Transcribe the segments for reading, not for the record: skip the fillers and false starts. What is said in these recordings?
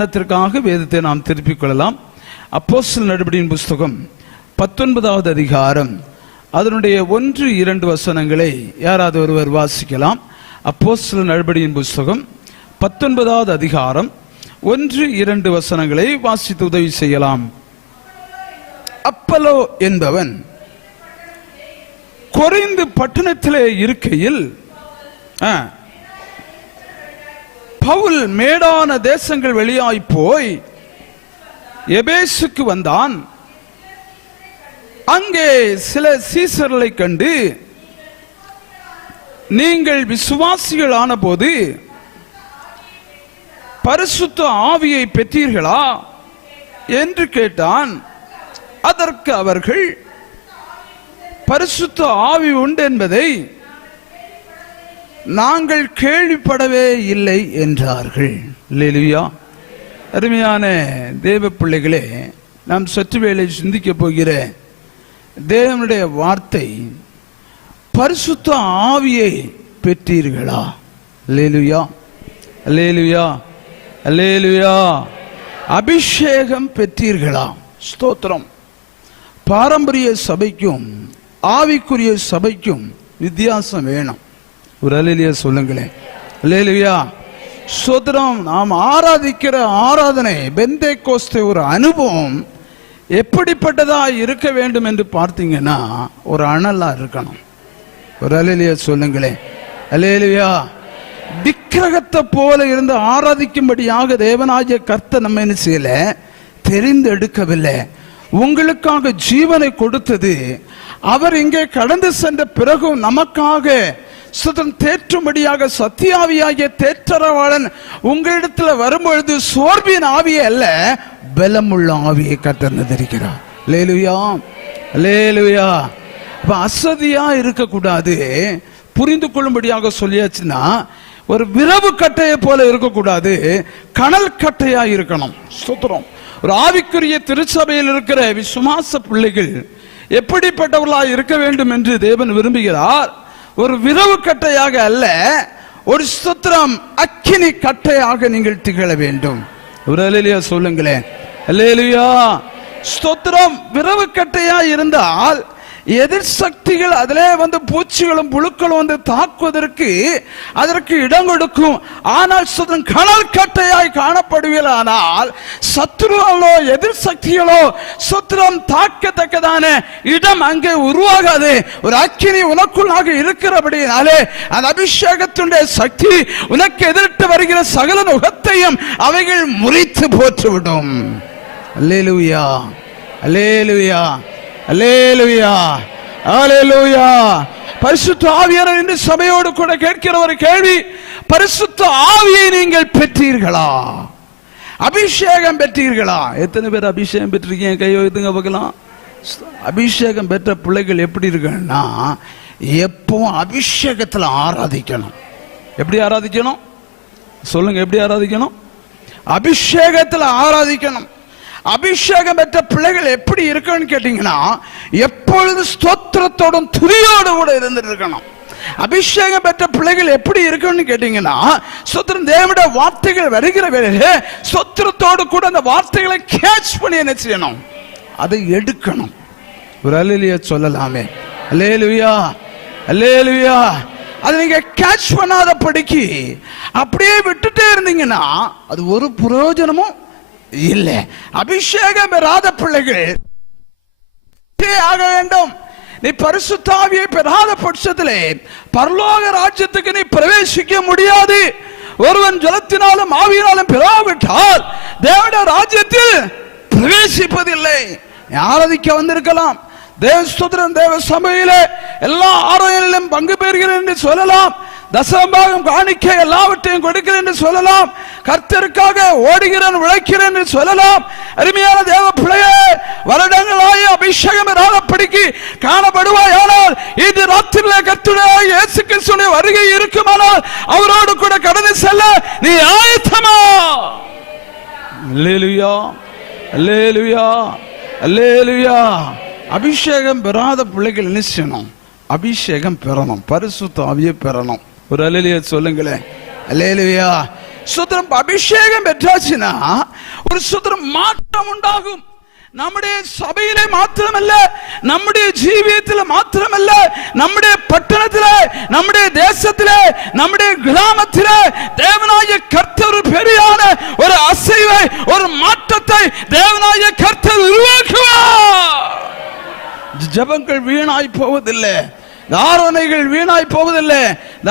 வேதத்தை நாம் திருப்பிக் கொள்ளலாம். அப்போஸ்தலர் நடபடியின் புஸ்தகம் 19வது அதிகாரம் அதனுடைய 1-2 வசனங்களை யாராவது ஒருவர் வாசிக்கலாம். அப்போஸ்தலர் நடபடியின் புஸ்தகம் 19வது அதிகாரம் 1-2 வசனங்களை வாசித்து உதவி செய்யலாம். அப்பல்லோ என்பவன் கொரிந்து பட்டணத்திலே இருக்கையில் பவுல் மேடான தேசங்கள் வெளியாய் போய் எபேசுக்கு வந்தான். அங்கே சில சீசர்களை கண்டு, நீங்கள் விசுவாசிகள் ஆன போது பரிசுத்த ஆவியை பெற்றீர்களா என்று கேட்டான். அதற்கு அவர்கள், பரிசுத்த ஆவி உண்டு என்பதை நாங்கள் கேள்விப்படவே இல்லை என்றார்கள். அல்லேலூயா. அருமையான தேவ பிள்ளைகளே, நாம் சற்று வேளை சிந்திக்க போகிற தேவனுடைய வார்த்தை, பரிசுத்த ஆவியை பெற்றீர்களா? அல்லேலூயா, அல்லேலூயா, அல்லேலூயா. அபிஷேகம் பெற்றீர்களா? ஸ்தோத்திரம். பாரம்பரிய சபைக்கும் ஆவிக்குரிய சபைக்கும் வித்தியாசம் வேணும். ஒரு அல்லேலூயா சொல்லுங்களேன். அல்லேலூயா. ஸ்தோத்திரம். நாம் ஆராதிக்கிற ஆராதனை பெந்தேகோஸ்தே ஒரு அனுபவம் எப்படிப்பட்டதா இருக்க வேண்டும் என்று பார்த்தீங்கன்னா, ஒரு அனலா இருக்கணும். ஒரு அல்லேலூயா சொல்லுங்களேன். அல்லேலூயா. விக்கிரகத்தை போல இருந்து ஆராதிக்கும்படியாக தேவனாகிய கர்த்தர் நம்ம என்ன செய்யல, தெரிந்தெடுக்கவில்லை. உங்களுக்காக ஜீவனை கொடுத்தது அவர் இங்கே கடந்து சென்ற பிறகும் நமக்காக சுதன் தேற்றும்படியாக சத்தியாவியாகிய தேற்றரவாளன் உங்களிடத்தில் வரும்பொழுது சோர்வின் ஆவியை அல்ல, பலமுள்ள ஆவியை கத்தர்ந்திருக்கிறார். அல்லேலூயா, அல்லேலூயா. அப்ப அசதியா இருக்கக்கூடாது. புரிந்து கொள்ளும்படியாக சொல்லியாச்சுன்னா, ஒரு விரவு கட்டையை போல இருக்கக்கூடாது, கனல் கட்டையா இருக்கணும். ஸ்தோத்திரம். ஒரு ஆவிக்குரிய திருச்சபையில் இருக்கிற விசுவாச பிள்ளைகள் எப்படிப்பட்டவர்களாக இருக்க வேண்டும் என்று தேவன் விரும்புகிறார். ஒரு விரவு கட்டையாக அல்ல, ஒரு ஸ்தோத்திரம் அக்கினி கட்டையாக நீங்கள் திகழ வேண்டும். ஒரு அல்லேலூயா சொல்லுங்களேன். அல்லேலூயா. ஸ்தோத்திரம். விரவு கட்டையா இருந்தால் எதிர் சக்திகள் அதிலே வந்து பூச்சிகளும் புழுக்களும் வந்து தாக்குவதற்கு அதற்கு இடம் கொடுக்கும். ஆனால் சுதன் கனல் கட்டையாய் காணப்படுவீர்களானால் சத்துருகளோ எதிர் சக்திகளோ சுத்திரம் தாக்கத்தக்கதான இடம் அங்கே உருவாகாது. ஒரு அக்கினி உனக்குள்ளாக இருக்கிறபடினாலே அந்த அபிஷேகத்துடைய சக்தி உனக்கு எதிர்த்து வருகிற சகல நுகத்தையும் அவைகள் முறித்து போற்றுவிடும். அல்லேலூயா, அல்லேலூயா, அல்லேலூயா, அல்லேலூயா. பரிசுத்த ஆவியானவர் இந்த சபையோடு கூட கேட்கிற ஒரு கேள்வி, பரிசுத்த ஆவியை நீங்கள் பெற்றீர்களா? அபிஷேகம் பெற்றீர்களா? எத்தனை பேர் அபிஷேகம் பெற்றிருக்கீங்க? கையோ இதுங்க பார்க்கலாம். அபிஷேகம் பெற்ற பிள்ளைகள் எப்படி இருக்குன்னா, எப்பவும் அபிஷேகத்தில் ஆராதிக்கணும். எப்படி ஆராதிக்கணும் சொல்லுங்க? எப்படி ஆராதிக்கணும்? அபிஷேகத்தில் ஆராதிக்கணும். அபிஷேகம் பெற்ற பிள்ளைகள் எப்படி இருக்கணும்னு கேட்டீங்கன்னா, எப்பொழுது ஸ்தோத்திரத்தோடும் துதியோடு கூட இருந்துட்டு இருக்கணும். அபிஷேகம் பெற்ற பிள்ளைகள் எப்படி இருக்கணும்னு கேட்டீங்கன்னா, ஸ்தோத்திரம் தேவனுடைய வார்த்தைகள் வருகிற வேளையிலே ஸ்தோத்திரத்தோடு கூட அந்த வார்த்தைகளை கேட்ச் பண்ணி என்ன செய்யணும், அதை எடுக்கணும். ஒரு அல்லேலூயா சொல்லலாமே. அல்லேலூயா, அல்லேலூயா. அதை நீங்க கேட்ச் பண்ணாத படிக்கு அப்படியே விட்டுட்டே இருந்தீங்கன்னா அது ஒரு பிரயோஜனமும் இல்லை. அபிஷேகம் பெறாத பிள்ளைகள் ஆக வேண்டும். நீ பரிசுத்த ஆவியை பெறாத பட்சத்திலே பரலோக ராஜ்யத்துக்கு நீ பிரவேசிக்க முடியாது. ஒருவன் ஜலத்தினாலும் ஆவியினாலும் பெறாவிட்டால் தேவனுடைய ராஜ்யத்தில் பிரவேசிப்பதில்லை. ஆராதிக்க வந்திருக்கலாம், தேவ ஸ்தோத்திரம், தேவ சபையிலே எல்லா ஆராதனையிலும் பங்கு பெறுகிறேன் என்று சொல்லலாம், தசமபாகம் காணிக்க எல்லாவற்றையும் கொடுக்கிறேன் என்று சொல்லலாம், கர்த்தருக்காக ஓடுகிறேன் உழைக்கிறேன் என்று சொல்லலாம். அருமையான தேவ பிள்ளையே, வருடங்களாய் அபிஷேகம் பெறாதபடிக்கு காணப்படுவாயானால் இது ராத்திரியிலே கர்த்தருடைய இயேசு கிறிஸ்துவின் வருகை இருக்குமானால் அவரோடு கூட கடந்து செல்ல நீ ஆயத்தமா? அல்லேலூயா, அல்லேலூயா, அல்லேலூயா. அபிஷேகம் பெறாத பிள்ளைகள் என்ன செய்யணும்? அபிஷேகம் பெறணும், பரிசுத்த ஆவியை பெறணும். ஒரு அல்லேலூயா சொல்லுங்களேன். அல்லேலூயா. ஸ்தோத்திரம். அபிஷேகம் பெற்றாச்சுன்னா ஒரு ஸ்தோத்திரம் மாற்றம் உண்டாகும். நம்முடைய சபையிலே மாத்திரமல்ல, நம்முடைய ஜீவியத்தில் மாத்திரமல்ல, நம்முடைய பட்டணத்திலே, நம்முடைய தேசத்திலே, நம்முடைய கிராமத்திலே தேவனாகிய கர்த்தர் பெரியான ஒரு அசைவை, ஒரு மாற்றத்தை தேவனாகிய கர்த்தர் உருவாக்குவார். ஜெபங்கள் வீணாய் போவதில்லை, ஆராதனைகள் வீணாய் போவதில்லை.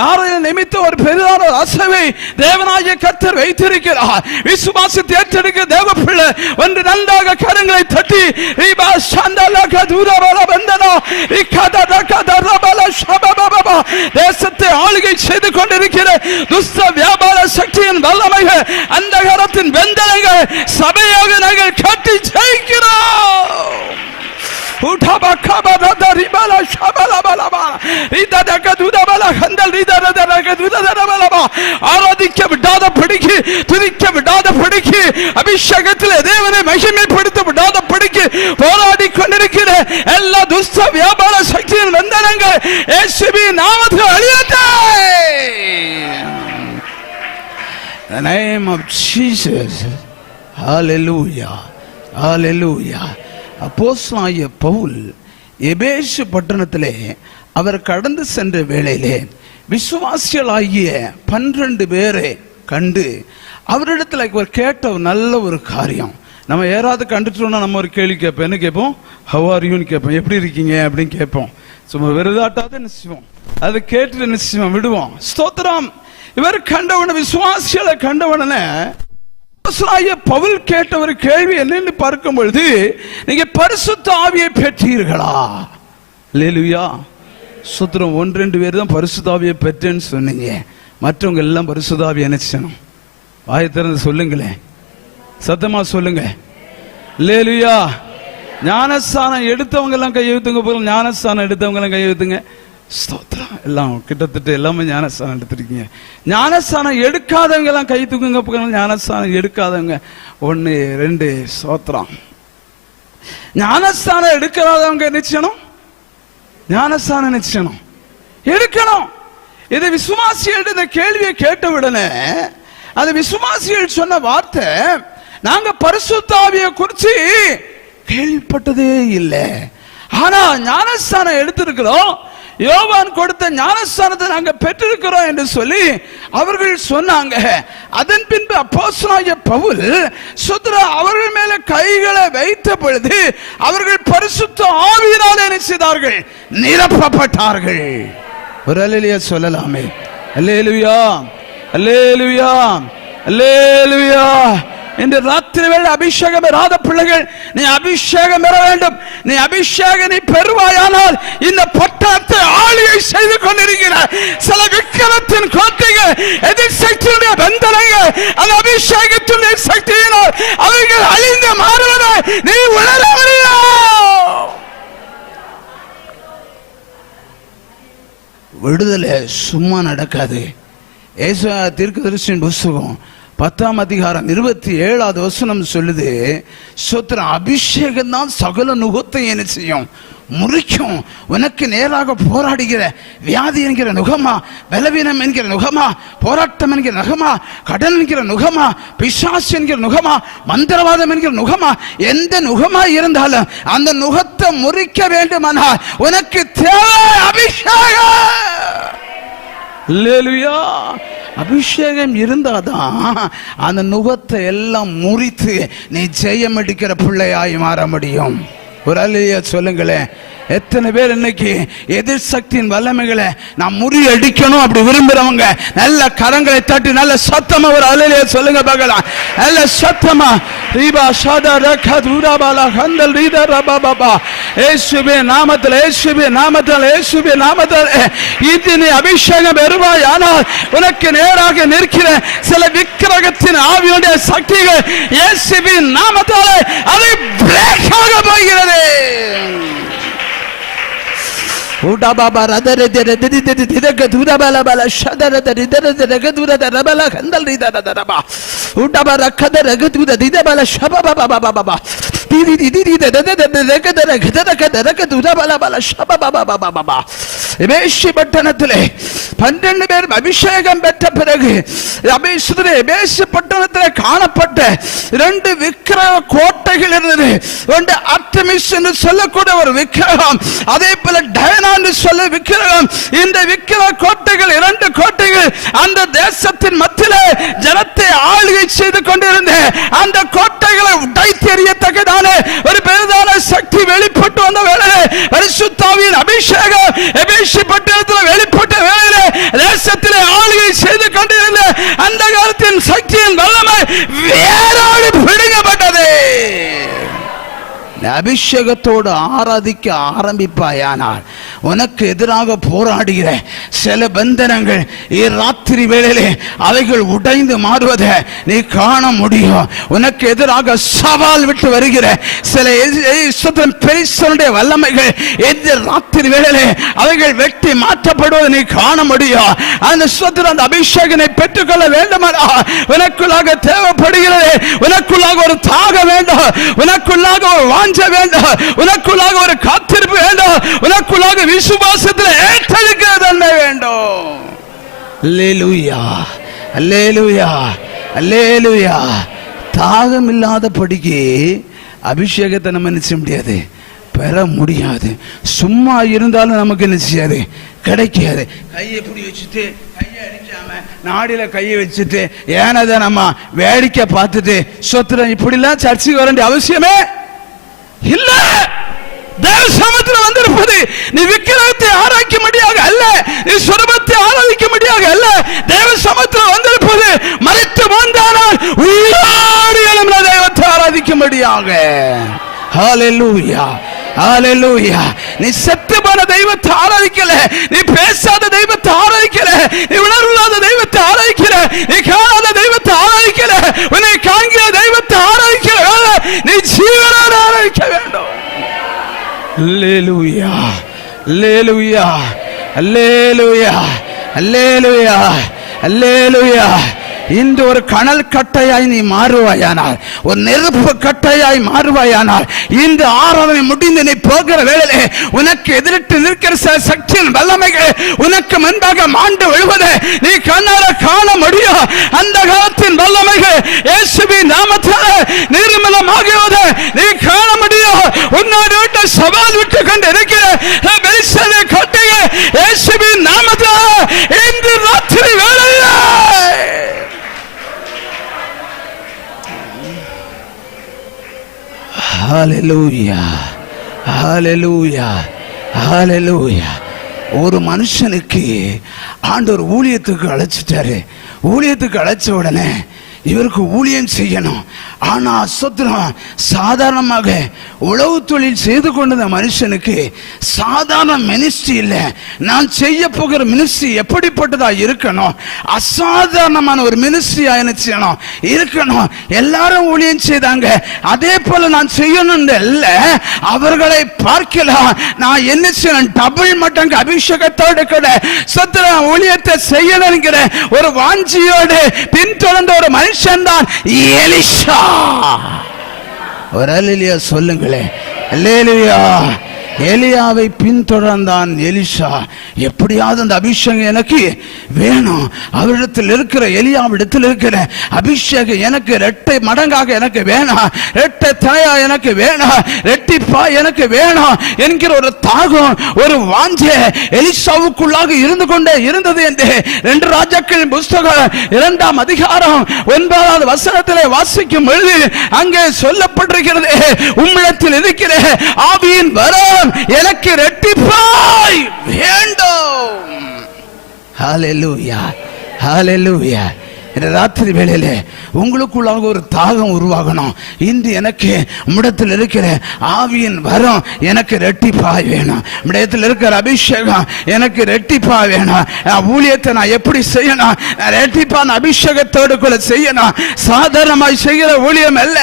ஆராதனை நிமித்த ஒரு பெரிதான அசைவை தேவனாகிய கர்த்தர் வைத்திருக்கிறார். விசுவாசத்தை ஏற்றெடுக்க தேவ பிள்ளை ஒன்று நன்றாக கரங்களை தட்டி தேசத்தை ஆளுகை செய்து கொண்டிருக்கிற துஷ்ட வியாபார சக்தியின் வல்லமைகள், அந்த கரத்தின் வெந்தலைகள் சபையாக நாங்கள் கட்டி ஜெயிக்கிறோம். ஆராதிக்க விடாத படிக்கு, துதிக்க விடாத படிக்கு, அபிஷேகத்தில் தேவனை மகிமைப்படுத்த விடாத படிக்கு போராடி கொண்டிருக்கிற எல்லா துஷ்ட வியாபார சக்தியின் வந்தனங்கள் இயேசுவின் நாமத்தில் அழியட்டும். In the name of Jesus. Hallelujah. Hallelujah. அப்போஸ்தலனாகிய பவுல் எபேசு பட்டணத்திலே அவர் கடந்து சென்ற வேளையிலே விசுவாசிகளாகிய 12 பேரை கண்டு அவரிடத்துல அவர் கேட்ட ஒரு நல்ல ஒரு காரியம். நம்ம யாராவது கண்டுட்டோம்னா நம்ம ஒரு கேள்வி கேட்போம். என்ன கேட்போம்? ஹவ் ஆர் யூன்னு கேட்போம். எப்படி இருக்கீங்க அப்படின்னு கேட்போம். சும்மா வெறுதாட்டாத நிச்சயம் அதை கேட்டு நிச்சயம் விடுவோம். ஸ்தோத்திரம். இவர் கண்டவன விசுவாசிகளை கண்டவனே பவுல் கேட்ட ஒரு கேள்வி என்னன்னு பார்க்கும் பொழுது, நீங்க பரிசுத்த ஆவியை பெற்றீர்களா? அல்லேலூயா. சுத்திரம் 1-2 பேர் தான் பரிசுத்த ஆவியை பெற்றேன்னு சொன்னீங்க. மற்றவங்க எல்லாம் பரிசுத்த ஆவியை நினைச்சணும். வாயை திறந்து சொல்லுங்களேன், சத்தமா சொல்லுங்க. அல்லேலூயா. ஞானஸ்தானம் எடுத்தவங்க எல்லாம் கையெழுத்துங்க. போல ஞானஸ்தானம் எடுத்தவங்க எல்லாம் கையெழுத்துங்க. ஸ்தோத்திரம். எல்லாம் கிட்டத்தட்ட எல்லாமே ஞானஸ்தானம் எடுத்திருக்கீங்க. ஞானஸ்தானம் எடுக்காதவங்க எல்லாம் கை தூக்குங்க. ஞானஸ்தானம் எடுக்காதவங்க 1 2 ஸ்தோத்திரம். ஞானஸ்தானம் எடுக்காதவங்க நிச்சயம் ஞானஸ்தானம் நிச்சயம் எடுக்கணும். இதை விசுவாசிகள் இந்த கேள்வியை கேட்ட உடனே அது விசுவாசிகள் சொன்ன வார்த்தை, நாங்க பரிசுத்த ஆவியை குறித்து கேள்விப்பட்டதே இல்லை, ஆனா ஞானஸ்தானம் எடுத்திருக்கிறோம், யோவான் கொடுத்த ஞானஸ்தானத்தை நாங்கள் பெற்றிருக்கிறோம் என்று சொல்லி அவர்கள் சொன்னாங்க. அதன் பின்பு அப்போஸ்தலனாகிய பவுல் அவர்கள் மேல கைகளை வைத்த பொழுது அவர்கள் பரிசுத்த ஆவியினாலே நினைத்தார்கள், நிரப்பப்பட்டார்கள். ஒரு அல்லேலூயா சொல்லலாமே. அல்லேலூயா, அல்லேலூயா, அல்லேலூயா. இந்த ராத்திரி வேளை அபிஷேகம் பெறாத பிள்ளைகள், நீ அபிஷேகம் பெற வேண்டும். நீ அபிஷேகம் நீ பெறுவாயானால் இந்த பட்டணத்தை ஆளுகை செய்து கொண்டிருக்கிற சில விக்கிரத்தின் கோட்டைகள், எதிர் சக்தியுடைய பந்தனங்கள், அந்த அபிஷேகத்துடைய சக்தியினால் அவைகள் அழிந்து மாறுவதை நீ உணர முடியும். விடுதலை சும்மா நடக்காது. ஏசாயா தீர்க்கதரிசியின் புத்தகம் 10ஆம் அதிகாரம் 27வது வசனம் சொல்லுது, சோத்திரம், அபிஷேகம் தான் சகல நுகத்தை என்ன செய்யும், முறிக்கும். உனக்கு நேராக போராடுகிற வியாதி என்கிற நுகமா, பலவீனம் என்கிற நுகமா, போராட்டம் என்கிற நுகமா, கடன் என்கிற நுகமா, பிசாசு என்கிற நுகமா, மந்திரவாதம் என்கிற நுகமா, எந்த நுகமா இருந்தாலும் அந்த நுகத்தை முறிக்க வேண்டுமானால் உனக்கு தேவை அபிஷேகம். அல்லேலூயா. அபிஷேகம் இருந்தாதான் அந்த நுகத்தை எல்லாம் முறித்து நீ ஜெயம் அடிக்கிற பிள்ளையாய் மாற முடியும். ஒரு அல்லேலூயா சொல்லுங்களேன். எத்தனை பேர் இன்னைக்கு எதிர் சக்தியின் வல்லமைகளை நான் முறியடிக்கணும் அப்படி விரும்புறவங்க நல்ல கரங்களை தட்டி நல்ல சத்தமா ஒரு அல்லேலூயா சொல்லுங்க பார்க்கலாம். நல்ல சத்தமா. ரீபா ஷாதா ரகா துராபாலா ஹந்தல் ரீதா ரபா பாபா. இயேசுவே நாமத்தில், இயேசுவே நாமத்தில், இயேசுவே நாமத்தில் இது நீ அபிஷேகம் பெறுவாய். ஆனால் உனக்கு நேராக நிற்கிற சில விக்கிரகத்தின் ஆவியுடைய சக்திகள் இயேசுவின் நாமத்தால் அதை பிரேக் ஆக போகிறது. உடபாபா ரதர தர திதி திதக துரபல பல ஷதர தரி தர தரக துர தரபல கந்தல் ரிதர தரபா உடபா ரக்கத ரக துர திதபல ஷபபபபபபா பட்டணத்திலே 12 பேர் அபிஷேகம் பெற்ற பிறகு பட்டணத்தில் காணப்பட்ட 2 விக்கிரக கோட்டைகள் இருந்தது. ஒன்று ஆர்டெமிஸ் என்று சொல்லக்கூடிய ஒரு விக்கிரகம், அதே போல டயனா என்று சொல்ல விக்கிரகம். இந்த விக்கிரக கோட்டைகள் 2 கோட்டைகள் அந்த தேசத்தின் மத்தியிலே ஜனத்தை ஆளுகை செய்து கொண்டிருந்த அந்த கோட்டைகளை உடைத்தெறியத்தக்கதான ஒரு பெரிதான சக்தி வெளிப்பட்டு வந்த வேளையிலே பரிசுத்தாவியின் அபிஷேகம் எபேசு பட்டணத்தில் வெளிப்பட்ட வேளையிலே தேசத்திலே ஆளுகை செய்து கொண்டிருந்த அந்த காலத்தின் சக்தியின் வல்லமை வேரோடு பிடுங்கப்பட்டது. அபிஷேகத்தோடு ஆராதிக்க ஆரம்பிப்பாயானால் உனக்கு எதிராக போராடுகிற சில பந்தனங்கள் ராத்திரி வேளையிலே அவைகள் உடைந்து மாறுவதை நீ காண முடியும். உனக்கு எதிராக சவால் விட்டு வருகிற சில பெரிசனுடைய வல்லமைகள் இந்த ராத்திரி வேளையிலே அவைகள் வெட்டி மாற்றப்படுவதை நீ காண முடியும். அந்த அந்த அபிஷேகனை பெற்றுக்கொள்ள வேண்டுமானா உனக்குள்ளாக தேவைப்படுகிறது. உனக்குள்ளாக ஒரு தாக வேண்டும், உனக்குள்ளாக ஒரு வாஞ்ச வேண்டும், உனக்குள்ளாக ஒரு காத்திருப்பு வேண்டும், உனக்குள்ளாக விசுவாசத்தில் ஏற்றெடுக்கிற தன்மை வேண்டும். அல்லேலூயா, அல்லேலூயா, அல்லேலூயா. தாகம் இல்லாதபடிக்கு அபிஷேகத்தை நம்ம நிச்சய முடியாது, பெற முடியாது. சும்மா இருந்தாலும் நமக்கு என்ன செய்யாது, கிடைக்காது. கையை இப்படி வச்சுட்டு கையை அடிக்காம நாடியில கையை வச்சுட்டு ஏனதை நம்ம வேடிக்கை பார்த்துட்டு சொத்துறோம். இப்படிலாம் சர்ச்சைக்கு வர வேண்டிய அவசியமே இல்ல. தேவ சமூகத்தில் வந்திருப்பது நீ விக்கிரகத்தை ஆராய்க்க முடியாது அல்ல, நீ சொரூபத்தை ஆராதிக்க முடியாது அல்ல. தேவ சமூகத்தில் வந்திருப்பது மரித்து வந்தானால் உயிரோடு எழுந்த தெய்வத்தை ஆராதிக்க முடியாது. ஹல்லேலூயா, ஹல்லேலூயா. நீ செத்து போன தெய்வத்தை ஆராதிக்கல, நீ பேசாத தெய்வத்தை ஆராதிக்கல, நீ உணர்வில்லாத தெய்வத்தை ஆராதிக்கல, நீ காணாத தெய்வத்தை ஆராதிக்கல, உன்னை காண்கிற தெய்வத்தை ஆராதிக்கல, நீ ஜீவனோடு ஆராதிக்க வேண்டும். அல்லேலூயா, அல்லேலூயா, அல்லேலூயா, அல்லேலூயா, அல்லேலூயா. இன்று ஒரு கனல் கட்டையாய் நீ மாறுவாயானால், ஒரு நெருப்பு கட்டையாய் மாறுவாயானால், இந்த ஆராதனை முடிந்து நீ போகிற வேளையிலே உனக்கு எதிரிட்டு நிற்கிற சக்தியின் வல்லமைகள் உனக்கு முன்பாக மாண்டு விழுவதை நீ கண்ணால காண முடியும். அந்த காலத்தின் வல்லமைகள் இயேசுவின் நாமத்தால் நிர்மலமாகுவதை நீ காண முடியும். உன்னோடு விட்டு சவால் விட்டு கொண்டு இருக்கிற கட்டைகள் இயேசுவின் நாமத்தால் இன்று ராத்திரி வேளையிலே ஹல்லேலூயா, ஹல்லேலூயா, ஹல்லேலூயா. ஒரு மனுஷனுக்கு ஆண்டவர் ஊழியத்துக்கு அழைச்சிட்டாரு. ஊழியத்துக்கு அழைச்ச உடனே இவருக்கு ஊழியம் செய்யணும். ஆனா அசுத்தம் சாதாரணமாக உழவு தொழில் செய்து கொண்ட மனுஷனுக்கு சாதாரண மினிஸ்ட்ரி இல்லை. நான் செய்ய போகிற மினிஸ்ட்ரி எப்படிப்பட்டதா இருக்கணும், அசாதாரணமான ஒரு மினிஸ்ட்ரியா என்ன இருக்கணும். எல்லாரும் ஊழியம் செய்தாங்க, அதே போல நான் செய்யணும் இல்ல. அவர்களை பார்க்கலாம், நான் என்ன செய்யணும், டபுள் மடங்கு அபிஷேகத்தோடு கூட சத்திர ஊழியத்தை செய்யணுங்கிற ஒரு வாஞ்சியோடு பின்தொடர்ந்த ஒரு மனுஷன் தான் எலிஷா. ஒரு அல்லேலூயா சொல்லுங்களே, அல்லேலூயா. எலியாவை பின்தொடர்ந்தான் எலிஷா. எப்படியாவது அந்த அபிஷேகம் எனக்கு வேணும், அவரிடத்தில் இருக்கிற எலியாவிடத்தில் இருக்கிற அபிஷேகம் எனக்கு இரட்டை மடங்காக எனக்கு வேணும், இரட்டை தலையா எனக்கு வேணும், இரட்டிப்பா எனக்கு வேணும் என்கிற ஒரு தாகம், ஒரு வாஞ்சை எலிஷாவுக்குள்ளாக இருந்து கொண்டே இருந்தது என்று 2 ராஜாக்களின் புஸ்தகம் 2ஆம் அதிகாரம் 9வது வசனத்திலே வாசிக்கும் பொழுது அங்கே சொல்லப்பட்டிருக்கிறது, உம்மிடத்தில் இருக்கிற ஆவியின் வரம் எனக்கு இரட்டிப்பாய் வேண்டும். ஹல்லேலூயா, ஹல்லேலூயா. இந்த ராத்திரி வேளையில உங்களுக்குள்ளாக ஒரு தாகம் உருவாகணும். இன்று எனக்கு உம்மிடத்தில் இருக்கிற ஆவியின் வரம் எனக்கு இரட்டிப்பாய் வேணும், உம்மிடத்தில் இருக்கிற அபிஷேகம் எனக்கு இரட்டிப்பாய் வேணும். ஊழியத்தை நான் எப்படி செய்யணும், இரட்டிப்பான அபிஷேகத்தோடு கூட செய்யணும். சாதாரணமாய் செய்கிற ஊழியம் அல்ல,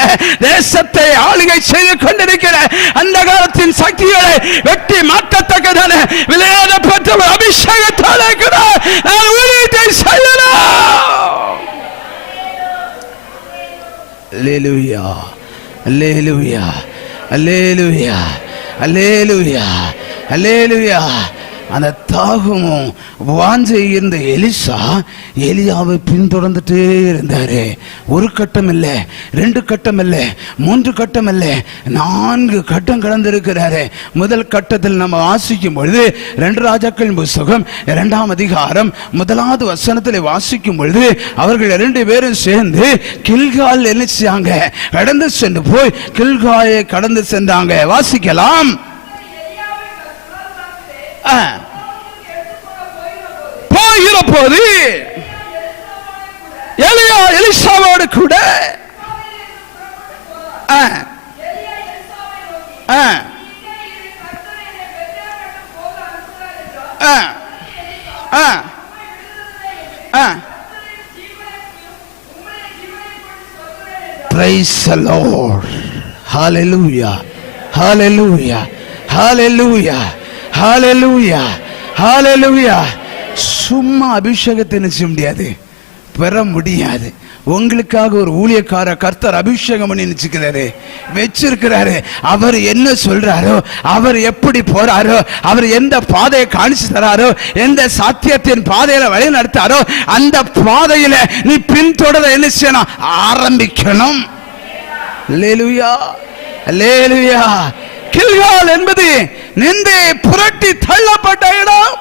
தேசத்தை ஆளுகை செய்து கொண்டிருக்கிற அந்த காலத்தின் சக்திகளை வெட்டி மாற்றத்தக்கதான விளையாடப்பட்ட அபிஷேகத்தோடு கூட நான் ஊழியத்தை செய்யணும். அல்லேலூயா, அல்லேலூயா. அல்லேலூயா, அல்லேலூயா, அல்லேலூயா. அந்த தாகமும் வாஞ்சை இருந்த எலிசா எலியாவை பின்தொடர்ந்துட்டே இருந்தாரு. ஒரு கட்டம் இல்லை, 2 கட்டம் இல்லை, 3 கட்டம் இல்லை, 4 கட்டம் கடந்திருக்கிறாரு. முதல் கட்டத்தில் நம்ம வாசிக்கும் பொழுது 2 ராஜாக்களின் புஸ்தகம் 2ஆம் அதிகாரம் 1வது வசனத்தில் வாசிக்கும் பொழுது அவர்கள் 2 பேரும் சேர்ந்து கில்கால் எழுச்சாங்க, கடந்து சென்று போய் கில்காயை கடந்து சென்றாங்க. வாசிக்கலாம். போகிற போது எலியா எலிசாவோடு கூட Praise the Lord. Hallelujah, hallelujah, hallelujah, hallelujah, hallelujah. சும்மா அபிஷேகத்தை நினைச்ச முடியாது, பெற முடியாது. உங்களுக்காக ஒரு ஊழியக்கார கர்த்தர் அபிஷேகம் பண்ணி நினைச்சுக்கிறாரு, வச்சிருக்கிறாரு. அவர் என்ன சொல்றாரோ, அவர் எப்படி போறாரோ, அவர் எந்த பாதையை காணிச்சு தராரோ, எந்த சத்தியத்தின் பாதையில வழி நடத்தாரோ அந்த பாதையில நீ பின்தொடர என்ன செய்யணும்? ஆரம்பிக்கணும். அல்லேலூயா, அல்லேலூயா. கில்கால் என்பது நிந்தை புரட்டி தள்ளப்பட்ட இடம்.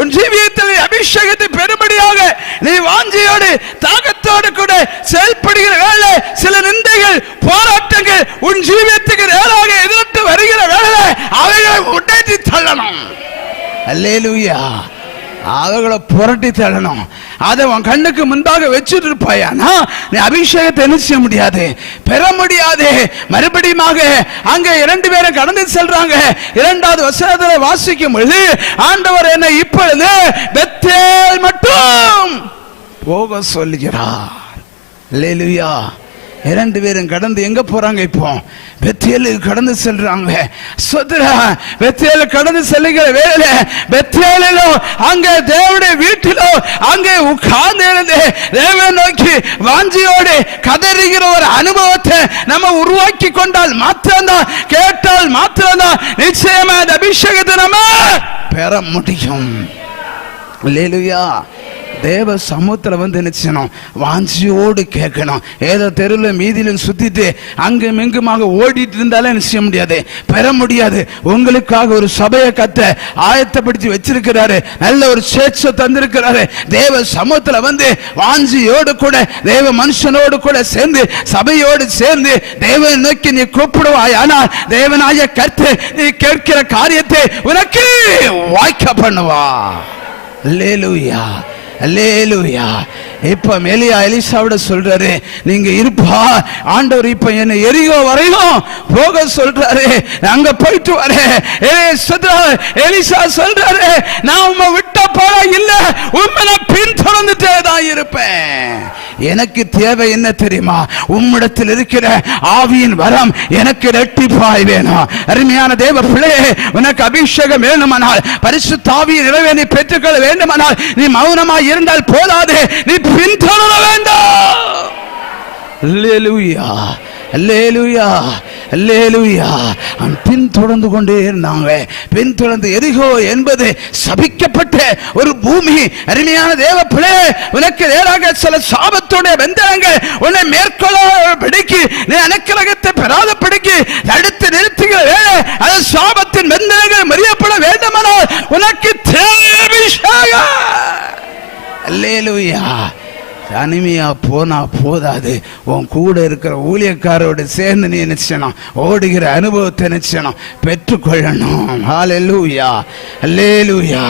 உன் ஜீவியத்தில் அபிஷேகத்தை பெரும்படியாக நீ வாஞ்சியோடு தாகத்தோடு கூட செயல்படுகிற வேளை சில நிந்தைகள் போராட்டங்கள் உன் ஜீவியத்துக்கு நேராக எதிர்த்து வருகிற வேளை அவைகளை உடைத்து தள்ளணும். அல்லேலூயா. அவர்களை புரட்டி தள்ளணும். அதை உன் கண்ணுக்கு முன்பாக வச்சுட்டு இருப்பாயானா நீ அபிஷேகத்தை என்ன செய்ய முடியாது, பெற முடியாது. மறுபடியும் அங்க 2 பேரும் கடந்து செல்றாங்க. 2வது வசனத்தில் வாசிக்கும் பொழுது ஆண்டவர் என்ன இப்பொழுது பெத்தேல் மட்டும் போக சொல்லுகிறார். அல்லேலூயா. 2 பேரும் கடந்து எங்க போறாங்க? இப்போ பெத்தேலுக்கு கடந்து செல்றாங்க. பெத்தேலு கடந்து செல்லுகிற வேலை பெத்தேலிலோ அங்கே தேவனுடைய வீட்டிலோ அங்கே உட்கார்ந்து இருந்து தேவனை நோக்கி வாஞ்சியோடு கதறுகிற ஒரு அனுபவத்தை நம்ம உருவாக்கி கொண்டால் மாத்திரம்தான், கேட்டால் மாத்திரம்தான் நிச்சயமா அந்த அபிஷேகத்தை நம்ம பெற முடியும். அல்லேலூயா. தேவ சமூகத்தில் வந்து நினைச்சணும், வாஞ்சியோடு கேட்கணும். ஏதோ தெருவில் மீதிலும் சுத்திட்டு அங்கும் இங்குமாக ஓடிட்டு இருந்தாலே நிச்சய முடியாது, பெற முடியாது. உங்களுக்காக ஒரு சபையை கத்த ஆயத்தப்படுத்தி வச்சிருக்கிறாரு, நல்ல ஒரு சேட்சை தந்திருக்கிறாரு. தேவ சமூகத்தில் வந்து வாஞ்சியோடு கூட தேவ மனுஷனோடு கூட சேர்ந்து சபையோடு சேர்ந்து தேவனை நோக்கி நீ கூப்பிடுவாய். ஆனால் தேவனாய கர்த்தர் நீ கேட்கிற காரியத்தை உனக்கு வாய்க்க பண்ணுவா. அல்லேலூயா, அல்லேலூயா. இப்ப எலியா எலிசாவோட சொல்றாரு, நீங்க இருப்பா, ஆண்டவர் இப்ப என்ன எரிகோ வரையும் போக சொல்றாரு, அங்க போயிட்டு வரேன். எலிசா சொல்றாரு, நான் உம்மை விட்ட போல இல்ல, உம்மை பின்தொடர்ந்துட்டே தான் இருப்பேன். எனக்கு தேவை என்ன தெரியுமா? உம்மிடத்தில் இருக்கிற ஆவியின் வரம் எனக்கு இரட்டிப்பாய் வேணும். அருமையான தேவ பிள்ளையே, உனக்கு அபிஷேகம் வேண்டுமானால், பரிசுத்த ஆவியின் நிறைவை நீ பெற்றுக்கொள்ள வேண்டுமானால் நீ மௌனமாய் இருந்தால் போதாது, நீ பின்தொடர வேண்டும். அல்லேலூயா, அல்லேலூயா, அல்லேலூயா. பின்தொடர்ந்து கொண்டே இருந்தாங்க. பின்தொடர்ந்து எரிகோ என்பது சபிக்கப்பட்ட ஒரு பூமி. அருமையான தேவ பிள்ளையே, உனக்கு நேராக சில சாபத்துடைய பந்தனங்கள் உன்னை மேற்கொள்ள பிடிக்கு, நீ அனுக்கிரகத்தை பெறாத பிடிக்கு தடுத்து நிறுத்துகிற வேலை அது சாபத்தின் பந்தனங்கள் மறியப்பட வேண்டுமானால் உனக்கு தேவை. அல்லேலூயா. தனிமையா போனா போதாது, உன் கூட இருக்கிற ஊழியக்காரோடு சேர்ந்து நீ நினைச்சணும், ஓடுகிற அனுபவத்தை நினைச்சணும், பெற்றுக்கொள்ளணும். ஹல்லேலூயா, அல்லேலூயா.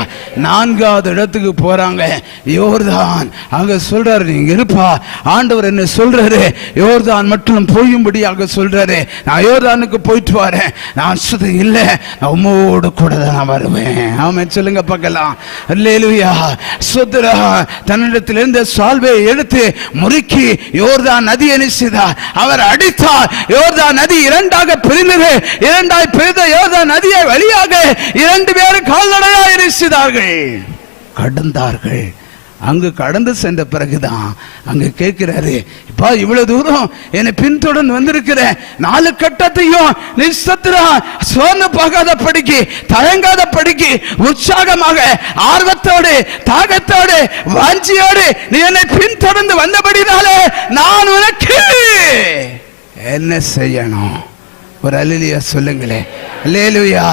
4வது இடத்துக்கு போறாங்க, யோர்தான். அங்க சொல்றாரு, நீங்க இருப்பா, ஆண்டவர் என்ன சொல்றாரு, யோர்தான் மட்டும் போயும்படியாக சொல்றாரு. நான் யோர்தானுக்கு போயிட்டு வரேன், நான் சுத இல்ல, நான் உம்மோடு கூட தான் நான் வருவேன். ஆமென் சொல்லுங்க பார்க்கலாம். அல்லேலூயா. சுத்ரா தன்னிடத்தில் இருந்த சால்வை எடுத்து முறுக்கி யோர்தான் நதி அணிசிதார். அவர் அடித்தார், யோர்தான் நதி 2ஆக பிரிந்தது. 2ஆய் பிரிந்த யோர்தான் நதியை வழியாக 2 பேரும் கால்நடையாக அணிசிதார்கள், கடந்தார்கள். அங்கு கடந்து சென்ற பிறகுதான் அங்க கேட்கிறாரு, இப்பா இவ்வளவு தூரம் என்னை பின்தொடர்ந்து வந்திருக்கிற 4 கட்டத்தையும் நீ சோர்ந்து போகாத படிக்கு, தயங்காத படிக்கு, உற்சாகமாக ஆர்வத்தோடு தாகத்தோடு வாஞ்சியோடு நீ என்னை பின்தொடர்ந்து வந்தபடினாலே நான் உனக்கு என்ன செய்யணும்? ஒரு அல்லேலூயா சொல்லுங்களே. அல்லேலூயா.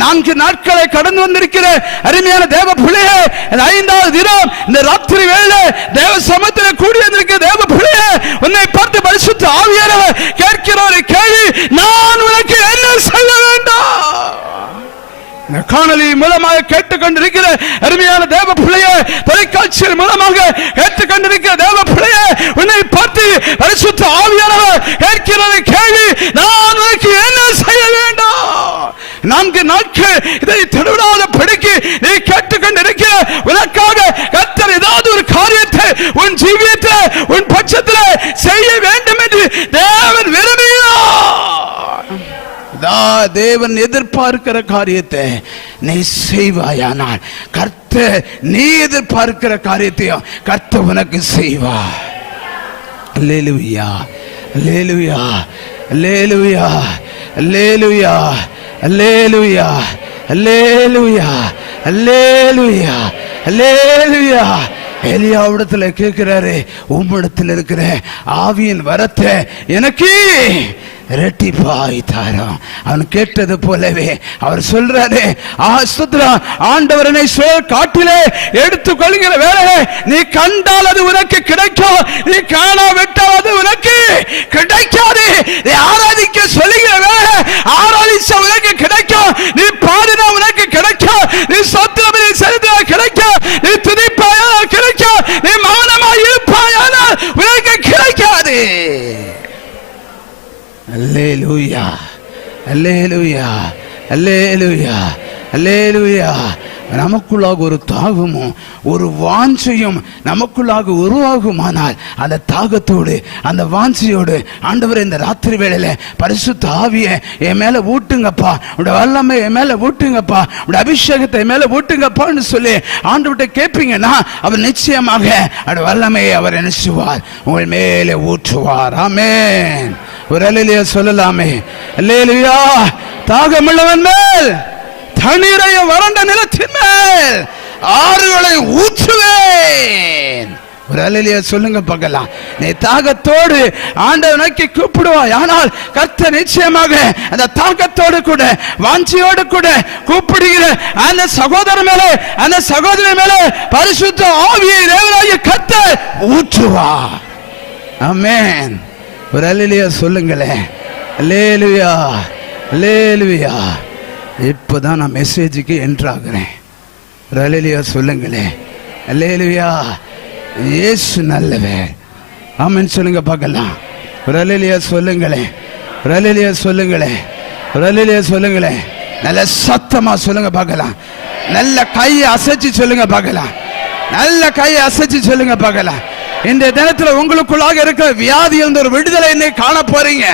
4 நாட்களை கடந்து வந்திருக்கிற அருமையான தேவ பிள்ளையே, 5வது தினம் இந்த ராத்திரி வேளை தேவ சமூகத்தில் கூடி வந்திருக்கிற தேவ பிள்ளையே, உன்னை பார்த்து பரிசுத்த ஆவியானவர் கேட்கிற ஒரு கேள்வி, நான் உனக்கு என்ன செய்ய வேண்டும்? காணொலி மூலமாக கேட்டுக்கொண்டிருக்கிற அருமையான தேவ பிள்ளையே, தொலைக்காட்சியின் மூலமாக கேட்டுக்கொண்டிருக்கிற தேவ பிள்ளையே, உன்னை பார்த்து பரிசுத்த ஆவியானவர் கேட்கிற கேள்வி, நான் உனக்கு என்ன செய்ய வேண்டும்? 4 நாட்கள் இதை தொடராத படிக்கு நீ கேட்டுக்கொண்டிருக்கிற உனக்காக கர்த்தர் ஏதாவது ஒரு காரியத்தை உன் ஜீவியத்தில் உன் பட்சத்தில் செய்ய வேண்டும் என்று தேவன் விரும்புகிறார். தேவன் எதிர்பார்க்கிற காரியத்தை நீ செய்வாயானால் கர்த்தர் நீ எதிர்பார்க்கிற காரியத்தையும் கர்த்தர் உனக்கு செய்வார். அல்லேலூயா, அல்லேலூயா, அல்லேலூயா, அல்லேலூயா, அல்லேலூயா, அல்லேலூயா, அல்லேலூயா, அல்லேலூயா. எலியாவிடத்துல கேட்கிறாரு, உம்மிடத்தில் இருக்கிற ஆவியின் வரத்தை எனக்கு இரட்டிப்பாய் தாரும். அவன் கேட்டது போலவே அவர் சொல்றாரு, ஆண்டவரனை காட்டிலே எடுத்துக் கொள்கிற வேலையை நீ கண்டால் அது உனக்கு கிடைக்கும், நீ காணாவிட்டால் அது உனக்கு கிடைக்காது. நீ ஆராதிக்க சொல்லுகிற வேலை ஆராதிச்ச உனக்கு கிடைக்கும், நீ பாடினா உனக்கு கிடைக்கும், நீ சத்திரமே செலுத்தினா கிடைக்கும், நீ துதிப்பாயா கிடைக்கும், நீ மௌனமாய் இருப்பாயானால் உனக்கு கிடைக்காது. அல்லேலூயா, அல்லேலூயா, அல்லேலூயா, அல்லேலூயா. நமக்குள்ளாக ஒரு தாகமும் ஒரு வாஞ்சையும் நமக்குள்ளாக உருவாகுமானால் அந்த தாகத்தோடு அந்த வாஞ்சையோடு ஆண்டவரே இந்த ராத்திரி வேளையில பரிசுத்த ஆவியை என் மேல ஊட்டுங்கப்பா, உடைய வல்லமை என் மேல ஊட்டுங்கப்பா, உடைய அபிஷேகத்தை என் மேல ஊட்டுங்கப்பான்னு சொல்லி ஆண்டவர்கிட்ட கேட்பீங்கன்னா அவர் நிச்சயமாக அந்த வல்லமையை அவர் என்ன செய்வார்? உங்கள் மேலே ஊற்றுவார். ஆமென். ஒரு அல்லேலூயா சொல்லலாமே. அல்லேலூயா. தாகமுள்ளவன் மேல் தண்ணீரைய வறண்ட நிலத்தின் மேல் ஆறுகளை ஊற்றுவேன். ஒரு அல்லேலூயா சொல்லுங்க பார்க்கலாம். நீ தாகத்தோடு ஆண்டவரை நோக்கி கூப்பிடுவாய், ஆனால் கர்த்தர் நிச்சயமாக அந்த தாகத்தோடு கூட வாஞ்சியோடு கூட கூப்பிடுகிற அந்த சகோதரன் மேலே அந்த சகோதரி மேலே பரிசுத்த ஆவியை தேவனாகிய கர்த்தர் ஊற்றுவார். ஆமென். ஒரு அல்லேலூயா சொல்லுங்களேன். அல்லேலூயா, அல்லேலூயா. இப்போதான் நான் மெசேஜுக்கு என்ட்ராகிறேன். ஒரு அல்லேலூயா சொல்லுங்களேன். அல்லேலூயா. இயேசு நல்லவர். ஆமென் சொல்லுங்க பார்க்கலாம். ஒரு அல்லேலூயா சொல்லுங்களேன். ஒரு அல்லேலூயா சொல்லுங்களேன். ஒரு அல்லேலூயா சொல்லுங்களேன். நல்ல சத்தமா சொல்லுங்க பார்க்கலாம். நல்ல கையை அசைச்சு சொல்லுங்க பார்க்கலாம். நல்ல கையை அசைச்சு சொல்லுங்க பார்க்கலாம். இந்த தினத்தில் உங்களுக்குள்ளாக இருக்கிற வியாதி என்ற ஒரு விடுதலை இன்னைக்கு காண போறீங்க.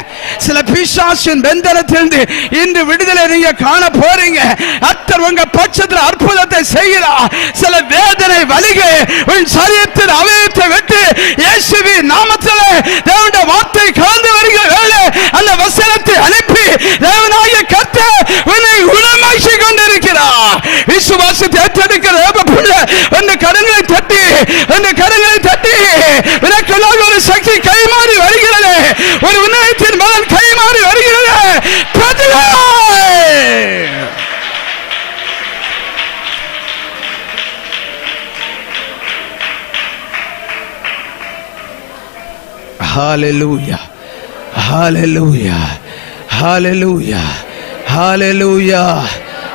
சில பிசாசின் பந்தனத்திலிருந்து இன்று விடுதலை நீங்க காண போறீங்க. கர்த்தர் உங்க பட்சத்தில் அற்புதத்தை செய்கிறார். சில வேதனை வலிகள் உன் சரீரத்தின் அவயத்தை விட்டு இயேசுவின் நாமத்திலே தேவனுடைய வார்த்தை கலந்து வருகிற வேளை அந்த வசனத்தை அனுப்பி தேவனாகிய கர்த்தர் உன்னை குணமாக்கி கொண்டிருக்கிறார். விசுவாசத்தை ஏற்றெடுக்கிற அந்த கரங்களை தட்டி அந்த கரங்களை தட்டி உனக்குள்ளாக ஒரு சக்தி கைமாறி வருகிறது. ஒரு உன்னதத்தின் பலன் கைமாறி வருகிறது. ஹalleluya, ஹalleluya, ஹalleluya, ஹalleluya,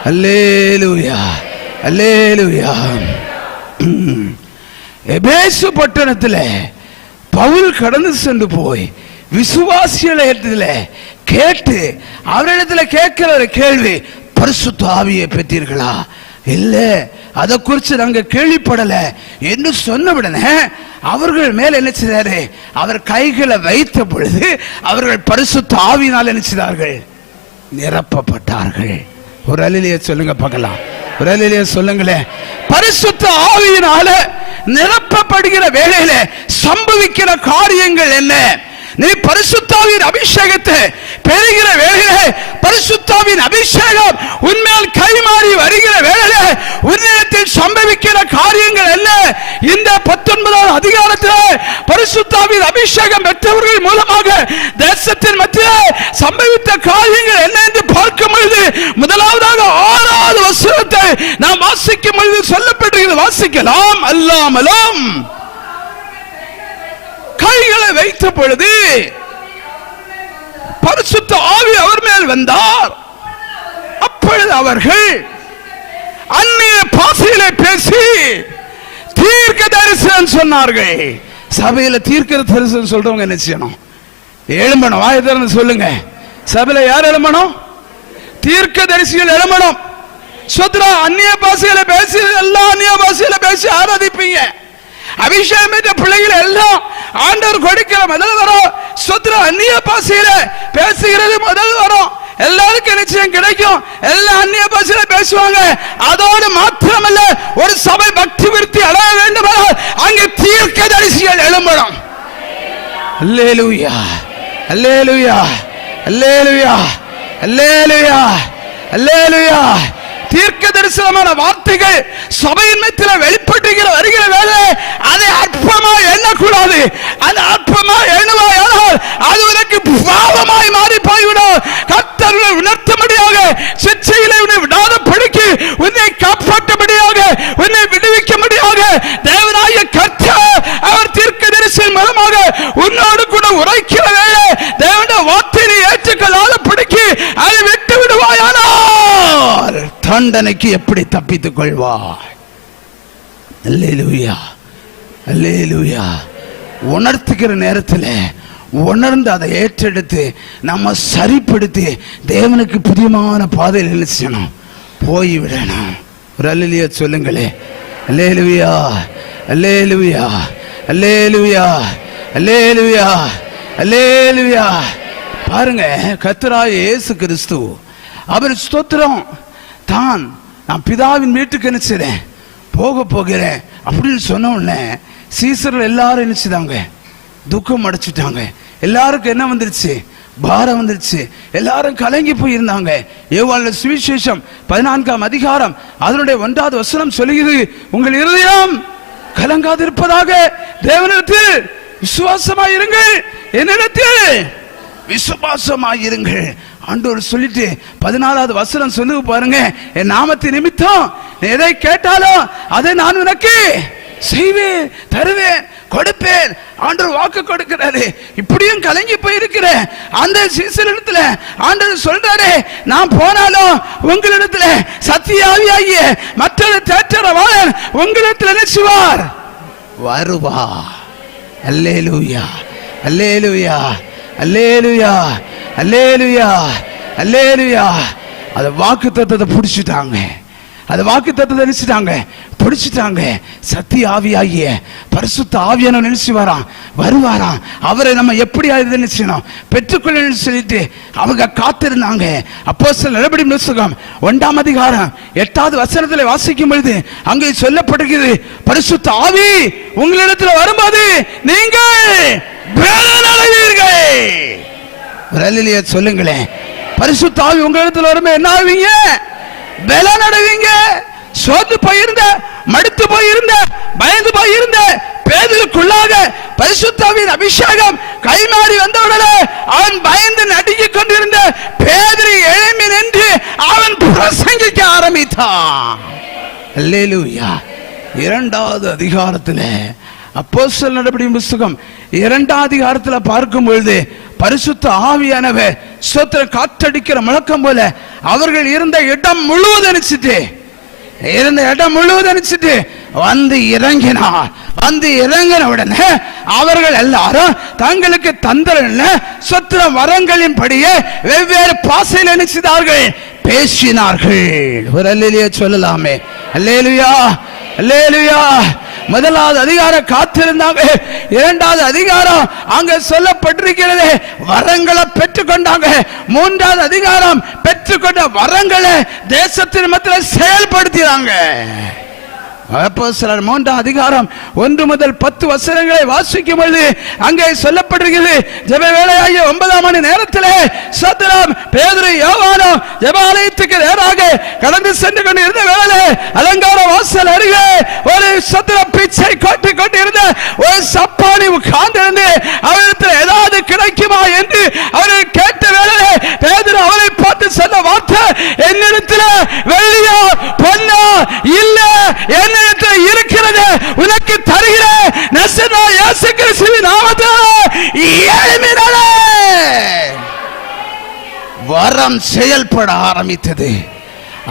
ஹalleluya, ஹalleluya. எபேசு பட்டணத்தில் பவுல் கடந்து சென்று போய் விசுவாசிகளிடத்தில் கேட்டு அவரிடத்தில் கேட்கிற ஒரு கேள்வி, பரிசுத்த ஆவியை பெற்றீர்களா? இல்ல, அதை குறித்து நாங்க கேள்விப்படல என்று சொன்ன உடனே அவர்கள் மேல் என்ன செய்தாரு? அவர் கைகளை வைத்த பொழுது அவர்கள் பரிசுத்த ஆவியினால் என்ன செய்தார்கள்? நிரப்பப்பட்டார்கள். ஒரு அல்லேலூயா சொல்லுங்க பார்க்கலாம். சொல்லுங்களேன். பரிசுத்த ஆவியினால நிரப்பப்படுகிற வேளையில சம்பவிக்கிற காரியங்கள் என்ன? நீ பரிசுத்தாவின் அபிஷேகத்தை பெறுகிற வேளையிலே, பரிசுத்தாவின் அபிஷேகம் உன்மேல் கைமாறி வருகிற வேளையிலே உன்னிடத்தில் சம்பவிக்கிற காரியங்கள் என்ன? இந்த 19வது அதிகாரத்தில் பரிசுத்தாவின் அபிஷேகம் பெற்றவர்கள் மூலமாக தேசத்தின் மத்தியிலே சம்பவித்த காரியங்கள் என்ன என்று பார்க்கும் பொழுது, முதலாவதாக 6வது வசனத்தை நாம் வாசிக்கும் பொழுது சொல்லப்பட்டிருக்கிறது. வாசிக்கலாம். அல்லாமலும் கைகளை வைத்த பொழுது பரிசுத்த ஆவி அவர் மேல் வந்தார். அப்பொழுது அவர்கள் அந்நிய பாஷையிலே பேசி தீர்க்க தரிசனம் சொன்னார்கள். சபையில தீர்க்க தரிசனம் சொல்றவங்க என்ன செய்யணும்? எழும்பணும். வாயை திறந்து சொல்லுங்க. சபையில யார் எழும்பணும்? தீர்க்க தரிசிகள் எழும்பணும். சொத்ரா அந்நிய பாஷையில பேசி, எல்லாம் அந்நிய பாஷையில பேசி ஆராதிப்பீங்க. அபிஷேகம் பெற்ற பிள்ளைகள் எல்லாம் ஆண்டவர் கொடுக்கிற முதல் வரும். சொத்ரா அந்நிய பாஷையில பேசுகிறது முதல் வரும். எல்லாருக்கும் நிச்சயம் கிடைக்கும். எல்லாம் அந்நிய பாஷையில பேசுவாங்க. அதோடு மாத்திரமல்ல, ஒரு சபை பக்தி விருத்தி அடைய வேண்டுமானால் அங்கே தீர்க்க தரிசிகள் எழும்பணும். அல்லேலூயா, அல்லேலூயா, அல்லேலூயா, அல்லேலூயா, அல்லேலூயா. தீர்க்க தரிசனமான வார்த்தைகள் சபையின் மத்தியில் வெளிப்பட்டுகிற வருகிற வேலை அதை அற்பமா எண்ணக்கூடாது. அது அற்பமா எண்ணுவாயானால் அது உனக்கு பாவமாய் மாறி போய்விடும். கர்த்தரை உணர்த்தும்படியாக, சிச்சையிலே உன்னை விடாத படிக்கு உன்னை காப்பாற்றும்படியாக, உன்னை விடுவிக்கும்படியாக தேவனாகிய கர்த்தர் அவர் தீர்க்க தரிசனம் மூலமாக உன்னோடு கூட உரைக்கிற வேலை தேவனுடைய வார்த்தையை ஏற்றுக்கொள்ளாத படிக்கு அதை விட்டு விடுவாயானால் தண்டனைக்கு எப்படி தப்பித்துக் கொள்வாய்? அல்லேலூயா, அல்லேலூயா. உணர்த்துகிற நேரத்தில் உணர்ந்து அதை ஏற்றெடுத்து நம்ம சரிப்படுத்தி தேவனுக்கு புதியமான பாதையில் நினைச்சணும், போய்விடணும். ஒரு அல்லேலூயா சொல்லுங்களே. அல்லேலூயா, அல்லேலூயா, அல்லேலூயா, அல்லேலூயா, அல்லேலூயா. பாருங்க, கர்த்தராகிய இயேசு கிறிஸ்து அவர் ஸ்தோத்திரம் தான் நான் பிதாவின் வீட்டுக்கு நினைச்சேன் போக போகிறேன் அப்படின்னு சொன்ன உடனே சீசர்கள் எல்லாரும் நினைச்சுதாங்க துக்கம் அடைச்சிட்டாங்க. எல்லாருக்கும் என்ன வந்துருச்சு? பாரம் வந்துருச்சு. எல்லாரும் கலங்கி போயிருந்தாங்க. யோவான் சுவிசேஷம் 14ஆம் அதிகாரம் அதனுடைய 1வது வசனம் சொல்லுகிறது, உங்கள் இருதயம் கலங்காதிருப்பதாக தேவனிடத்தில் விசுவாசமாயிருங்கள், என்னிடத்தில் விசுவாசமாயிருங்கள். ஆண்டவர் சொல்லிட்டு 14வது வசனம் சொல்லுங்க பாருங்க, என் நாமத்தின் நிமித்தம் எதை கேட்டாலும் அதை நான் உனக்கு செய்வேன், தருவேன், கொடுப்பேன். ஆண்டவர் வாக்கு கொடுக்கிறாரு. இப்படியும் கலங்கி போயிருக்கிற அந்த சீசனிடத்துல ஆண்டவர் சொல்றாரு, நான் போனாலும் உங்களிடத்துல சத்தியாவியாகிய மற்றொரு தேற்றரவாளன் உங்களிடத்துல நினைச்சுவார், வருவா. அல்லேலூயா, அல்லேலூயா, அல்லேலூயா, அல்லேலூயா, அல்லேலூயா. அது வாக்கு தத்தத்தை பிடிச்சிட்டாங்க. அது வாக்கு தத்தத்தை நினைச்சிட்டாங்க, பிடிச்சிட்டாங்க. சத்திய ஆவியாகிய பரிசுத்த ஆவியான நினைச்சு வருவாராம். அவரை நம்ம எப்படி நினைச்சணும், பெற்றுக்கொள்ள சொல்லிட்டு அவங்க காத்திருந்தாங்க. அப்போஸ்தலர் நடபடிகளின் புத்தகம் 1ஆம் அதிகாரம் 8வது வசனத்தில் வாசிக்கும் பொழுது அங்கே சொல்லப்படுகிறது, பரிசுத்த ஆவி உங்களிடத்தில் வரும்போது நீங்கள் பலனடைவீர்கள். அல்லேலூயா சொல்லுங்களேன். பரிசுத்த ஆவி உங்களிடத்தில் வரும்போது என்ன ஆவீங்க? பலன் அடைவீங்க. சோர்ந்து போயிருந்த, மடுத்து போயிருந்த, பயந்து போயிருந்த பேதுருக்குள்ளாக பரிசுத்த ஆவியின் அபிஷேகம் கைமாறி வந்தவுடனே அவன் பயந்து நடுங்கிக் கொண்டிருந்த பேதுரு எழும்பி நின்று அவன் பிரசங்கிக்க ஆரம்பித்தான். அல்லேலூயா. 2வது அதிகாரத்தில் அப்போஸ்தலர் நடபடிகளின் புத்தகம் 2ஆம் அதிகாரத்தில் பார்க்கும் பொழுது பரிசுத்த ஆவியானவர் சோத்திர காற்றடிக்கிற முழக்கம் போல அவர்கள் இருந்த இடம் முழுவதும் வந்து இறங்கினார். வந்து இறங்கின உடனே அவர்கள் எல்லாரும் தங்களுக்கு தந்திர சொத்திர வரங்களின் படியே வெவ்வேறு பாசையில் நினைச்சார்கள், பேசினார்கள். ஒரு அல்லேலூயா சொல்லலாமே. அல்லேலூயா, அல்லேலூயா, முதலாவது அதிகாரம் காத்திருந்தாங்க, இரண்டாவது அதிகாரம் அங்க சொல்லப்பட்டிருக்கிறது வரங்களை பெற்றுக்கொண்டாங்க, மூன்றாவது அதிகாரம் பெற்றுக்கொண்ட வரங்களை தேசத்தின் மத்தியில் செயல்படுத்தினாங்க. அப்போஸ்தலர் 3ஆம் அதிகாரம் 1 முதல் 10 வசனங்களை வாசிக்கும் பொழுது அங்கே சொல்லப்பட்டிருக்கிறது, ஜெப வேளையாகிய 9ஆம் மணி நேரத்திலே சத்ராம் பேதுரு யோவானும் ஜெபாலயத்துக்கு நேராக கடந்து சென்று கொண்டு இருந்த வேளை அலங்கார வாசல் அருகே ஒரு சத்ர பிச்சை கொட்டி கொண்டிருந்த ஒரு சப்பானி உட்கார்ந்திருந்து அவரிடத்தில் ஏதாவது கிடைக்குமா என்று அவர்கள் கேட்ட வேளை பேதுரு அவரை பார்த்து சொன்ன வார்த்தை, என்னிடத்தில் வெள்ளியோ பொன்னோ இல்ல, என்னிடத்தில் இருக்கிறது உனக்கு தருகிறேன், நசரேயனாகிய இயேசு கிறிஸ்துவின் நாமத்தினாலே. வரம் செயல்பட ஆரம்பித்தது.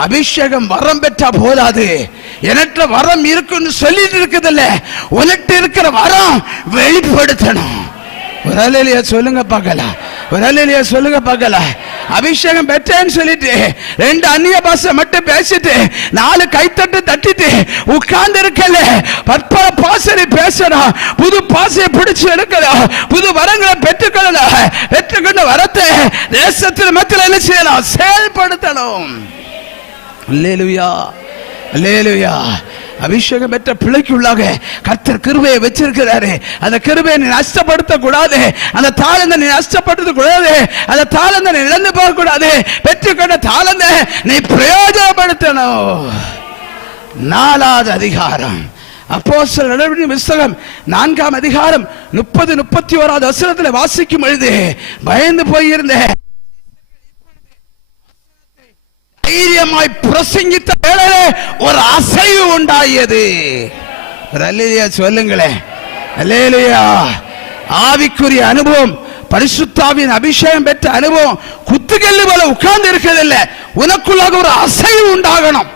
அபிஷேகம் வரம் பெற்றா போதாது, எனக்கு வரம் இருக்குன்னு சொல்லிட்டு இருக்குதில்ல, உனக்கு இருக்கிற வரம் வெளிப்படுத்தணும். ஒரு அல்லேலூயா சொல்லுங்க பார்க்கலாம், ஒரு அல்லேலூயா சொல்லுங்க பார்க்கலாம். அபிஷேகம் பெற்றேன்னு சொல்லிட்டு 2 அந்நிய பாஷை மட்டும் பேசிட்டு 4 கைத்தட்டு தட்டிட்டு உட்கார்ந்து இருக்கல, பற்பல பாசனை பேசணும், புது பாசையை பிடிச்சு எடுக்கணும், புது வரங்களை பெற்றுக்கொள்ளணும். பெற்றுக்கொண்ட வரத்தை தேசத்தில் மத்தியில் என்ன செய்யணும்? செயல்படுத்தணும். அல்லேலூயா, அல்லேலூயா. அபிஷேகம் பெற்ற பிள்ளைக்குள்ளாக கர்த்தர் கிருபையை வச்சிருக்கிறாரு. அந்த கிருபையை நீ நஷ்டப்படுத்த கூடாது, அந்த தாளந்தை நீ நஷ்டப்படுத்த கூடாது, அந்த தாளந்தை நீ இழந்து போக கூடாது. பெற்றுக்கொண்ட தாளந்தை நீ பிரயோஜனப்படுத்தணும். 4ஆவது அதிகாரம் அப்போஸ்தலர் நடவடிக்கைகளின் புத்தகம் 4ஆம் அதிகாரம் 30-31 வசனத்தில் வாசிக்கும் பொழுது பயந்து போயிருந்தேன். தைரியமாய் பிரசங்கித்த வேளையிலே ஒரு அசைவு உண்டாகியது. அல்லேலூயா சொல்லுங்களேன், அல்லேலூயா. ஆவிக்குரிய அனுபவம், பரிசுத்தாவின் அபிஷேகம் பெற்ற அனுபவம் குத்துக்கல்லு போல உட்கார்ந்து இருக்கிறதில்லை, உனக்குள்ளாக ஒரு அசைவு உண்டாகணும்.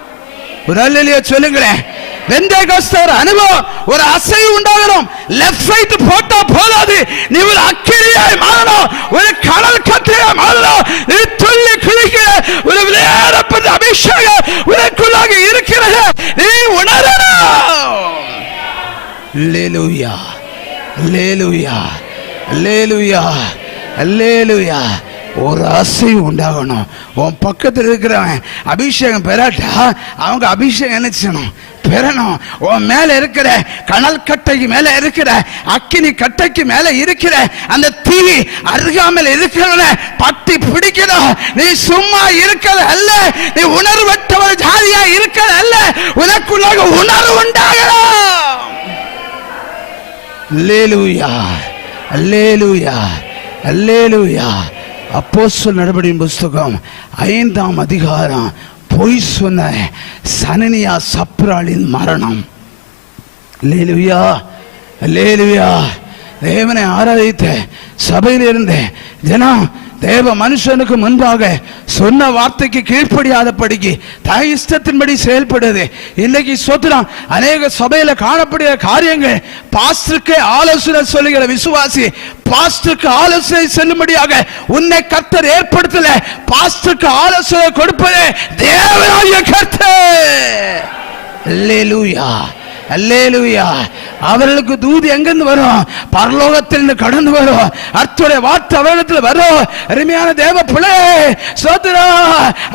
ஒரு அல்லேலூயா சொல்லுங்களேன். பெந்தேகோஸ்தே அனுபவம், ஒரு அசைவு உண்டாகணும். லெஃப்ட் ரைட் போட்டா போதாது, நீ ஒரு அக்கினியாய் மாறணும், ஒரு கடல் கத்தியாய் மாறணும், நீ துள்ளி குளிக்கிற ஒரு விளையாடப்பட்ட அபிஷேகம் உனக்குள்ளாக இருக்கிறது, நீ உணரணும். அல்லேலூயா, அல்லேலூயா, அல்லேலூயா, அல்லேலூயா. ஒரு அசைவு உண்டாகணும். உன் பக்கத்தில் இருக்கிறவன் அபிஷேகம் பெறாட்டா அவங்க அபிஷேகம் என்ன செய்யணும்? பெறணும். உன் மேல இருக்கிற கனல் கட்டைக்கு மேல இருக்கிற அக்கினி கட்டைக்கு மேல இருக்கிற அந்த தீ அருகாமல் இருக்கிறவன பட்டி பிடிக்கணும். நீ சும்மா இருக்கிறது அல்ல, நீ உணர்வற்றவர் ஜாதியா இருக்கிறது அல்ல, உனக்குள்ளாக உணர்வு உண்டாகணும். அல்லேலூயா, அல்லேலூயா, அல்லேலூயா. அப்போஸ்தலர் நடபடியின் புத்தகம் 5ஆம் அதிகாரம் பொய் சொன்ன சனனியா சப்ராளின் மரணம். அல்லேலூயா, அல்லேலூயா. தேவனை ஆராதித்த சபையில் இருந்த ஜனம் தேவ மனுஷனுக்கு முன்பாக சொன்ன வார்த்தைக்கு கீழ்ப்படியாதபடிக்கு தாய் இஷ்டத்தின்படி செயல்படுது. இன்னைக்கு சொத்துறான் அநேக சபையில காணப்படுகிற காரியங்கள், பாஸ்டருக்கு ஆலோசனை சொல்லுகிற விசுவாசி பாஸ்டருக்கு ஆலோசனை செல்லும்படியாக உன்னை கர்த்தர் ஏற்படுத்தல, பாஸ்டருக்கு ஆலோசனை கொடுப்பது தேவனாகிய கர்த்தர். அல்லேலூயா, அல்லேலூயா. அவர்களுக்கு தூது எங்கிருந்து வரும்? பரலோகத்தில் கடந்து வரும். அர்த்தோட வார்த்தை அவரிடத்தில் வரும். அருமையான தேவ பிள்ளை சோதரா,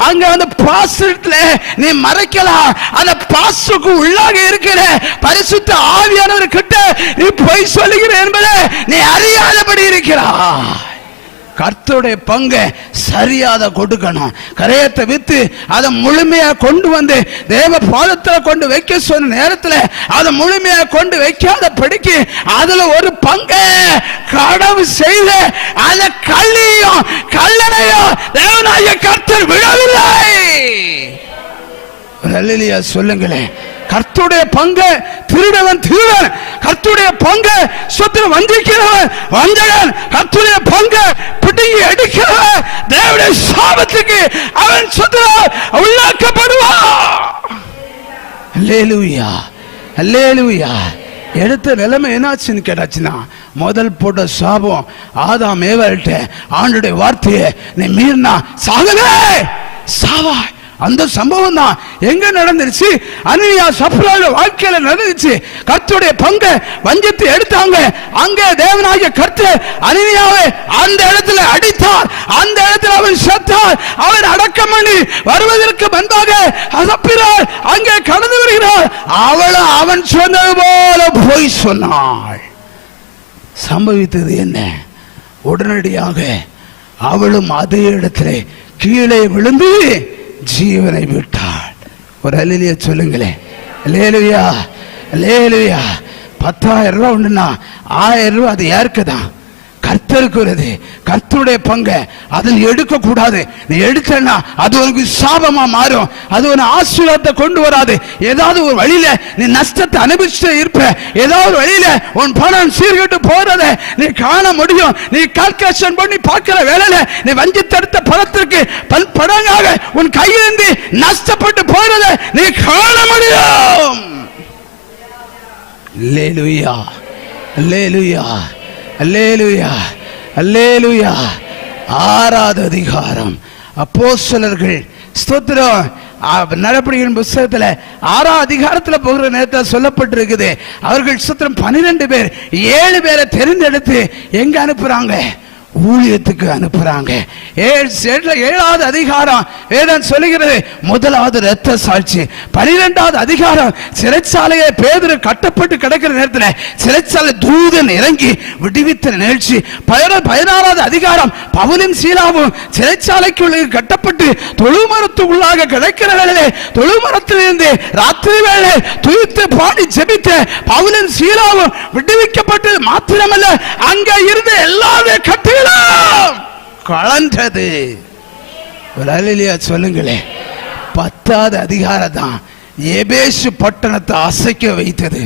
அங்க அந்த பாஸ்டர்ல நீ மறைக்கலாம், அந்த பாஸ்டருக்கு உள்ளாக இருக்கிற பரிசுத்த ஆவியானவர் கிட்ட நீ பொய் சொல்லுகிற என்பதை நீ அறியாதபடி இருக்கிறா. கர்த்தருடைய பங்கை சரியாத கொடுக்கணும். கரையத்தை வித்து அதை முழுமையா கொண்டு வந்து தேவ பாதத்தில் கொண்டு வைக்க சொன்ன நேரத்தில் அதை முழுமையா கொண்டு வைக்காத படிக்கு அதுல ஒரு பங்கை கடவு செய்த அந்த கள்ளியும் கல்லணையும் தேவனாகிய கர்த்தர் விடவில்லை. அல்லேலூயா சொல்லுங்களேன். கர்த்தருடைய பங்கு திருடவன் திருடன், கர்த்தருடைய பங்கு சொத்து வஞ்சிக்கிறவன் வஞ்சகன், கர்த்தருடைய பங்கு பிடுங்கி அடிக்கிறவன் தேவனுடைய சாபத்துக்கு அவன் சொத்து உள்ளாக்கப்படுவான். அல்லேலூயா, அல்லேலூயா. எடுத்த நிலைமை என்னாச்சுன்னு கேட்டாச்சுன்னா, முதல் போட்ட சாபம் ஆதாம் ஏவாள்கிட்ட ஆண்டுடைய வார்த்தையை நீ மீறினா சாகவே சாவாய் அந்த சம்பவம் தான் எங்க நடந்துருச்சு? அனனியா சப்ரால வாழ்க்கையில நடந்துச்சு. கர்த்தருடைய பங்கை வஞ்சித்து எடுத்தாங்க. அங்கே தேவனாகிய கர்த்தர் அனனியாவை அந்த இடத்துல அடித்தார். அந்த இடத்துல அவன் செத்தார். அவன் அடக்கம் பண்ணி வருவதற்கு முன்பாக சப்ரால் அங்கே கடந்து வருகிறார். அவளும் அவன் சொன்னது போல போய் சொன்னாள். சம்பவித்தது என்ன? உடனடியாக அவளும் அதே இடத்துல கீழே விழுந்து ஜீவனை விட்டாள். ஒரு அல்லேலூயா சொல்லுங்களேன். அல்லேலூயா, அல்லேலூயா. 10,000 ரூபாய் உண்டுன்னா 1000 ரூபாய் அது யாருக்குதான்? கர்த்தருக்கு வருது. கர்த்தருடைய பங்கை அதில் எடுக்க கூடாது. நீ எடுத்தனா அது உனக்கு சாபமா மாறும். அது ஒரு ஆசீர்வாதத்தை கொண்டு வராது. ஏதாவது ஒரு வழியில நீ நஷ்டத்தை அனுபவிச்சுட்டே இருப்ப. ஏதாவது ஒரு வழியில உன் பணம் சீர்கெட்டு போறத நீ காண முடியும். நீ கால்குலேஷன் பண்ணி பார்க்கிற வேலையில நீ வஞ்சித்தெடுத்த பணத்திற்கு பல்படங்காக உன் கையிலிருந்து நஷ்டப்பட்டு போறத நீ காண முடியும். அல்லேலூயா, அல்லேலூயா, அல்லேலூயா, அல்லேலூயா. 6வது அதிகாரம் அப்போஸ்தலர்கள் ஸ்தோத்திரம். நடபடிகளின் புத்தகத்துல 6ஆம் அதிகாரத்துல போகிற நேரத்தில் சொல்லப்பட்டிருக்குது. அவர்கள் ஸ்தோத்திரம் 12 பேர் 7 பேரை தெரிந்தெடுத்து எங்க அனுப்புறாங்க? ஊழியத்துக்கு அனுப்புறாங்க. 7வது அதிகாரம் வேதம் சொல்லுகிறது முதலாவது இரத்த சாட்சி. 12வது அதிகாரம் சிறைச்சாலையை பேதுரு கட்டப்பட்டு கிடக்கிற நேரத்தில் சிறைச்சாலை தூதன் இறங்கி விடுவித்த நிகழ்ச்சி. 16வது அதிகாரம் பவுலும் சீலாவும் சிறைச்சாலைக்குள்ள கட்டப்பட்டு தொழுமரத்துக்குள்ளாக கிடக்கிற வேளையிலே தொழுமரத்திலிருந்து ராத்திரி வேளை துதித்து பாடி ஜெபித்த பவுலும் சீலாவும் விடுவிக்கப்பட்டது மாத்திரமல்ல, அங்க இருந்த எல்லாரும் கட்டி கலந்தது. சொல்லுங்களே. 10வது அதிகாரம் தான் எபேசு பட்டணத்தை அசைக்க வைத்தது.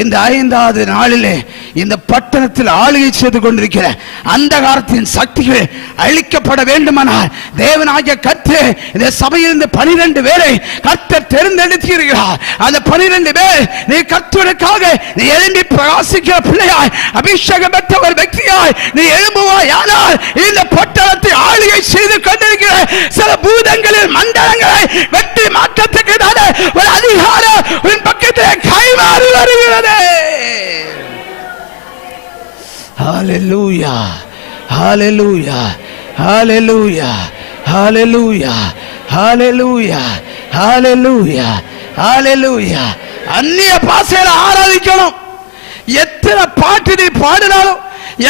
இந்த 5வது நாளிலே இந்த பட்டணத்தில் ஆளுகை செய்து கொண்டிருக்கிற அந்தகாரத்தின் சக்திகள் அழிக்கப்பட வேண்டுமானால் தேவனாகிய கர்த்தர் இந்த சபையில் இந்த 12 பேரை கர்த்தர் தேர்ந்தெடுத்திருக்கிறார். அந்த 12 பேர் நீ கர்த்தருக்காக நீ எழும்பி பிரகாசிக்கிற பிள்ளையாய் அபிஷேகம் பெற்ற ஒரு వ్యక్తిயாய் நீ எழும்புவாய். ஆனால் இந்த பட்டணத்தை ஆளுகை செய்து கொண்டிருக்கிற சில பூதங்களில் மண்டலங்களை வெற்றி மாற்றத்துக்கு ஒரு அதிகாரம் உன் பக்கத்தில் கைமாறி வருகிறது. ஹalleluya, hallelujah, hallelujah, hallelujah, hallelujah, hallelujah, hallelujah. அந்நிய பாஷையில ஆராதிக்கணும். எத்தனை பாட்டு நீ பாடினாலும்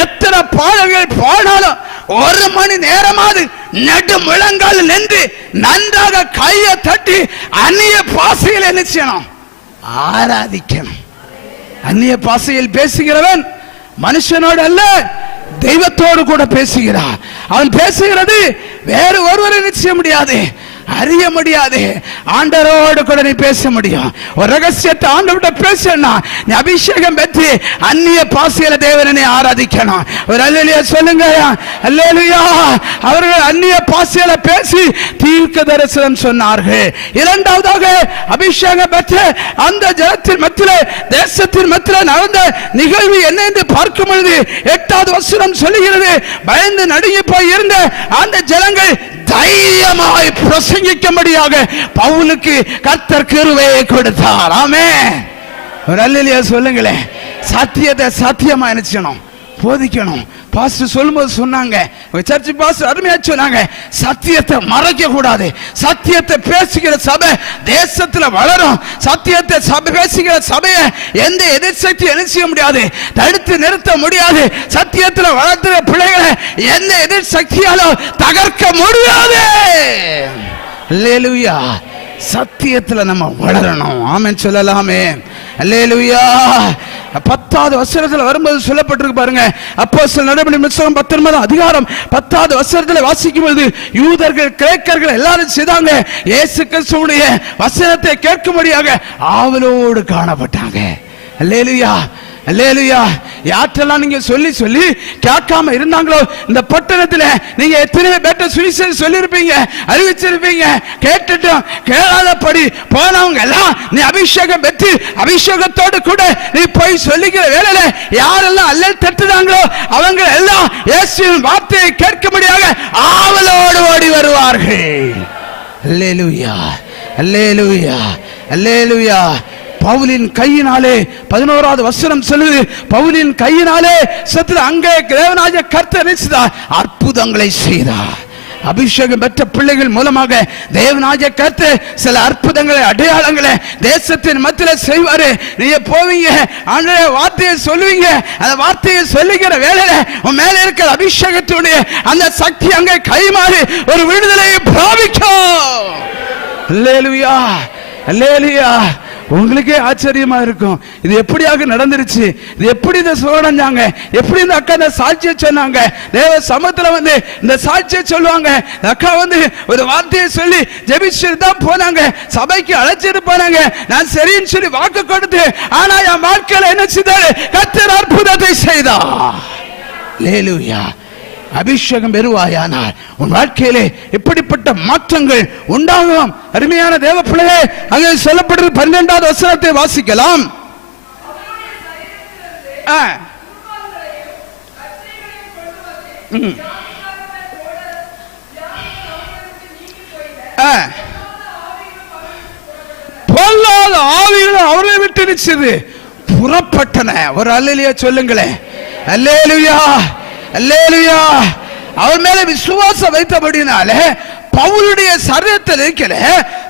எத்தனை பாடல்கள் பாடினாலும் 1 மணி நேரமாவது நடு முழங்கால் நின்று நன்றாக கையை தட்டி அந்நிய பாஷையில் என்ன செய்யணும்? ஆராதிக்கணும். அந்நிய பாஷையில் பேசுகிறவன் மனுஷனோடு அல்ல தெய்வத்தோடு கூட பேசுகிறான். அவன் பேசுகிறது வேறு ஒருவரை நிச்சய முடியாது, அறிய முடியாது. ஆண்டவரோடு கூட நீ பேச முடியும். ஒரு ரகசியத்தை ஆண்டவரோட பேசணும்னா நீ அபிஷேகம் பெற்று அந்நிய பாஷையில தேவனை ஆராதிக்கணும். ஒரு அல்லேலூயா சொல்லுங்க. அல்லேலூயா. அவர்கள் அந்நிய பாஷையில பேசி தீர்க்க தரிசனம் சொன்னார்கள். 2வதாக அபிஷேகம் பெற்று அந்த ஜனத்தின் மத்தியிலே தேசத்தின் மத்தியிலே நடந்த நிகழ்வு என்ன என்று பார்க்கும் பொழுது 8வது வசனம் சொல்லுகிறது, பயந்து நடுங்கி போய் இருந்த அந்த ஜனங்கள் தைரியமாய் பிரசங்கிக்கும்படியாக பவுலுக்கு கர்த்தர் கிருபையை கொடுத்தார். ஆமென். ஒரு அல்லேலூயா சொல்லுங்களேன். சத்தியத்தை சத்தியமா நினைச்சணும், போதிக்கணும். பாஸ்டர் சொல்லும்போது சொன்னாங்க, சர்ச் பாஸ்டர் அருமையா சொன்னாங்க, சத்தியத்தை மறைக்க கூடாது. சத்தியத்தை பேசுகிற சபை தேசத்துல வளரும். சத்தியத்தை சபை பேசுகிற சபையை எந்த எதிர்சக்தி என்ன செய்ய முடியாது, தடுத்து நிறுத்த முடியாது. சத்தியத்துல வளர்த்துற பிள்ளைகளை எந்த எதிர்சக்தியாலும் தகர்க்க முடியாது. அல்லேலூயா. சத்தியத்துல நம்ம வளரணும். ஆமென் சொல்லலாமே. அல்லேலூயா. 10வது வசனத்துல வரும்போது சொல்லப்பட்டிருக்கு பாருங்க. அப்போஸ்தலர் நடபடிகளின் புத்தகம் 19ஆம் அதிகாரம் 10வது வசனத்துல வாசிக்கும் பொழுது யூதர்கள் கிரேக்கர்கள் எல்லாரும் செய்தாங்க இயேசு கிறிஸ்துவுடைய வசனத்தை கேட்கும்படியாக ஆவலோடு காணப்பட்டாங்க. அல்லேலூயா, அல்லேலூயா. யாற்றெல்லாம் நீங்க சொல்லி சொல்லி கேட்காம இருந்தாங்களோ இந்த பட்டணத்துல நீங்க எத்தனை பேர்ட்ட சுவிசேஷம் சொல்லிருப்பீங்க, அறிவிச்சிருப்பீங்க. கேட்டுட்டும் கேளாதபடி போனவங்க எல்லாம் நீ அபிஷேகம் பெற்று அபிஷேகத்தோடு கூட நீ போய் சொல்லிக்கிற வேளையில யாரெல்லாம் அல்லல் தட்டுறாங்களோ அவங்க எல்லாம் இயேசுவின் வார்த்தையை கேட்கும்படியாக ஆவலோடு ஓடி வருவார்கள். அல்லேலூயா, அல்லேலூயா, அல்லேலூயா. பவுலின் கையினாலே 11வது வசனம் சொல்லுது, பவுலின் கையினாலே சத்துரு அங்கே தேவனாகிய கர்த்தர் அற்புதங்களை செய்தார். அபிஷேகம் பெற்ற பிள்ளைகள் மூலமாக தேவனாகிய கர்த்தர் சில அற்புதங்களை அடையாளங்களை தேசத்தின் மத்தியில் செய்வாரு. நீங்க போவீங்க, ஆண்டவரே வார்த்தையை சொல்லுவீங்க, அந்த வார்த்தையை சொல்லுகிற வேளையில உன் மேல இருக்கிற அபிஷேகத்துடைய அந்த சக்தி அங்கே கைமாறி ஒரு விடுதலையை பிராபிக்கும். அல்லேலூயா, அல்லேலூயா. உங்களுக்கே ஆச்சரியமா இருக்கும், இது எப்படியாக நடந்துருச்சு, இது எப்படி இந்த சுகடைஞ்சாங்க, எப்படி இந்த அக்கா இந்த சாட்சியை சொன்னாங்க. தேவ சமத்துல வந்து இந்த சாட்சியை சொல்லுவாங்க. அக்கா வந்து ஒரு வார்த்தையை சொல்லி ஜெபிச்சுட்டு தான் போனாங்க, சபைக்கு அழைச்சிட்டு போனாங்க. நான் சரின்னு சொல்லி வாக்கு கொடுத்து, ஆனா என் வாழ்க்கையில என்ன செய்தாரு, கர்த்தர் அற்புதத்தை செய்தார். அல்லேலூயா. அபிஷேகம் பெறுவாயானால் உன் வாழ்க்கையிலே இப்படிப்பட்ட மாற்றங்கள் உண்டாகும். அருமையான தேவ பிள்ளையே, அங்கே சொல்லப்படுறது 12வது வசனத்தை வாசிக்கலாம். பொல்லாத ஆவிகள் அவரை விட்டு நிச்சது புறப்பட்டன. ஒரு அல்லேலூயா சொல்லுங்களேன். அல்லேலூயா, அல்லேலூயா. அவர் மேல விசுவாசம் வைத்தபடினால பவுலுடைய சரீரத்தில் இருக்கிற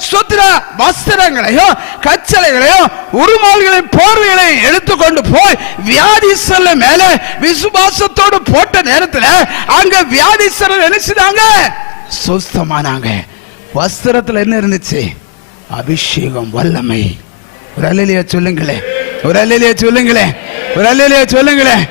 சுத்திர வஸ்திரங்களையும் கச்சலைகளையும் உருமால்களையும் போர்வைகளையும் எடுத்துக்கொண்டு போய் வியாதிஸ்தர் மேல விசுவாசத்தோடு போட்ட நேரத்தில் அங்க வியாதிஸ்தர் நினைச்சுட்டாங்க, சுஸ்தமானாங்க. வஸ்திரத்தில் என்ன இருந்துச்சு? அபிஷேகம், வல்லமை. ஒரு அல்லேலூயா சொல்லுங்களேன், ஒரு அல்லேலூயா சொல்லுங்களேன், ஒரு அல்லேலூயா சொல்லுங்களேன்.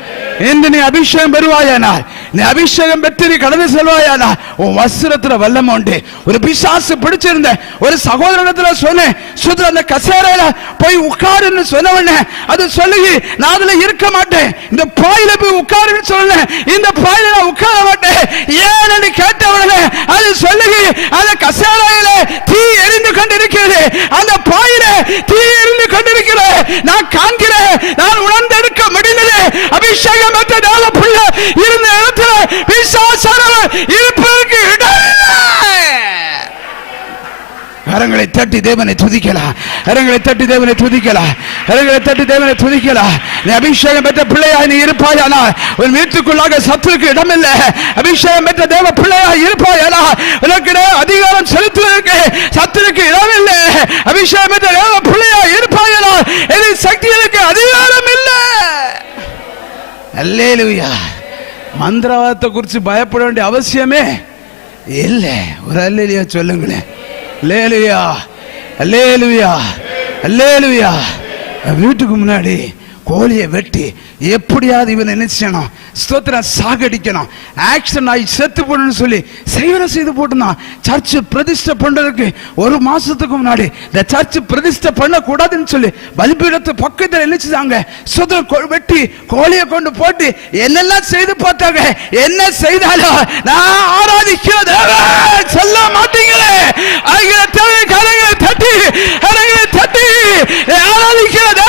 இன்று நீ அபிஷேகம் பெறுவாயானால், நீ அபிஷேகம் பெற்று நீ கடந்து செல்வாயானா உன் வஸ்திரத்துல வல்லமை உண்டு. ஒரு பிசாசு பிடிச்சிருந்த ஒரு சகோதரத்துல சொன்னேன், சுதர் அந்த கசேரையில போய் உட்காருன்னு சொன்ன உடனே அது சொல்லுகி, நான் அதுல இருக்க மாட்டேன், இந்த பாயில போய் உட்காருன்னு சொன்னேன், இந்த பாயில நான் உட்கார மாட்டேன் ஏன்னு கேட்ட உடனே அது சொல்லுகி, அந்த கசேரையில தீ எரிந்து கொண்டிருக்கிறது, அந்த பாயில தீ எரிந்து கொண்டிருக்கிறது, நான் காண்கிறேன், நான் உணர்ந்தெடுக்க முடியல. அபிஷேகம் பெற்ற தேவ பிள்ளை இருந்த இடத்துல பிசாசானவர் இருப்பதற்கு இடமில்லை. கரங்களை தட்டி தேவனை துதிக்கலாம், கரங்களை தட்டி தேவனை துதிக்கலாம், கரங்களை தட்டி தேவனை துதிக்கலாம். நீ அபிஷேகம் பெற்ற பிள்ளையா நீ இருப்பாயானா உன் வீட்டுக்குள்ளாக சத்துருக்கு இடமில்லை. அபிஷேகம் பெற்ற தேவ பிள்ளையா இருப்பாயானா உனக்கு அதிகாரம் செலுத்துவதற்கு சத்துருக்கு இடமில்லை. அபிஷேகம் பெற்ற தேவ பிள்ளையா இருப்பாயானா எது சக்திகளுக்கு அதிகாரம் இல்லை. அல்லேலூயா. மந்திரவாதத்தை குறித்து பயப்பட வேண்டிய அவசியமே இல்லை. ஒரு அல்லேலூயா சொல்லுங்களேன். அல்லேலூயா, அல்லேலூயா, அல்லேலூயா. வீட்டுக்கு முன்னாடி கோழியை வெட்டி எப்படியாவது இவன் நினைச்சணும், ஸ்தோத்திரம் சாகடிக்கணும், ஆக்ஷன் ஆகி செத்து போடணும்னு சொல்லி செய்வன செய்து போட்டுதான். சர்ச்சு பிரதிஷ்டை பண்றதுக்கு ஒரு மாசத்துக்கு முன்னாடி இந்த சர்ச்சு பிரதிஷ்டை பண்ண கூடாதுன்னு சொல்லி பலிபீடத்து பக்கத்தில் நினைச்சுதாங்க. ஸ்தோத்திரம் வெட்டி கோழியை கொண்டு போட்டு என்னெல்லாம் செய்து பார்த்தாங்க. என்ன செய்தாலும் நான் ஆராதிக்கிறத சொல்ல மாட்டீங்களே. கரங்களை தட்டி, கரங்களை தட்டி ஆராதிக்கிறத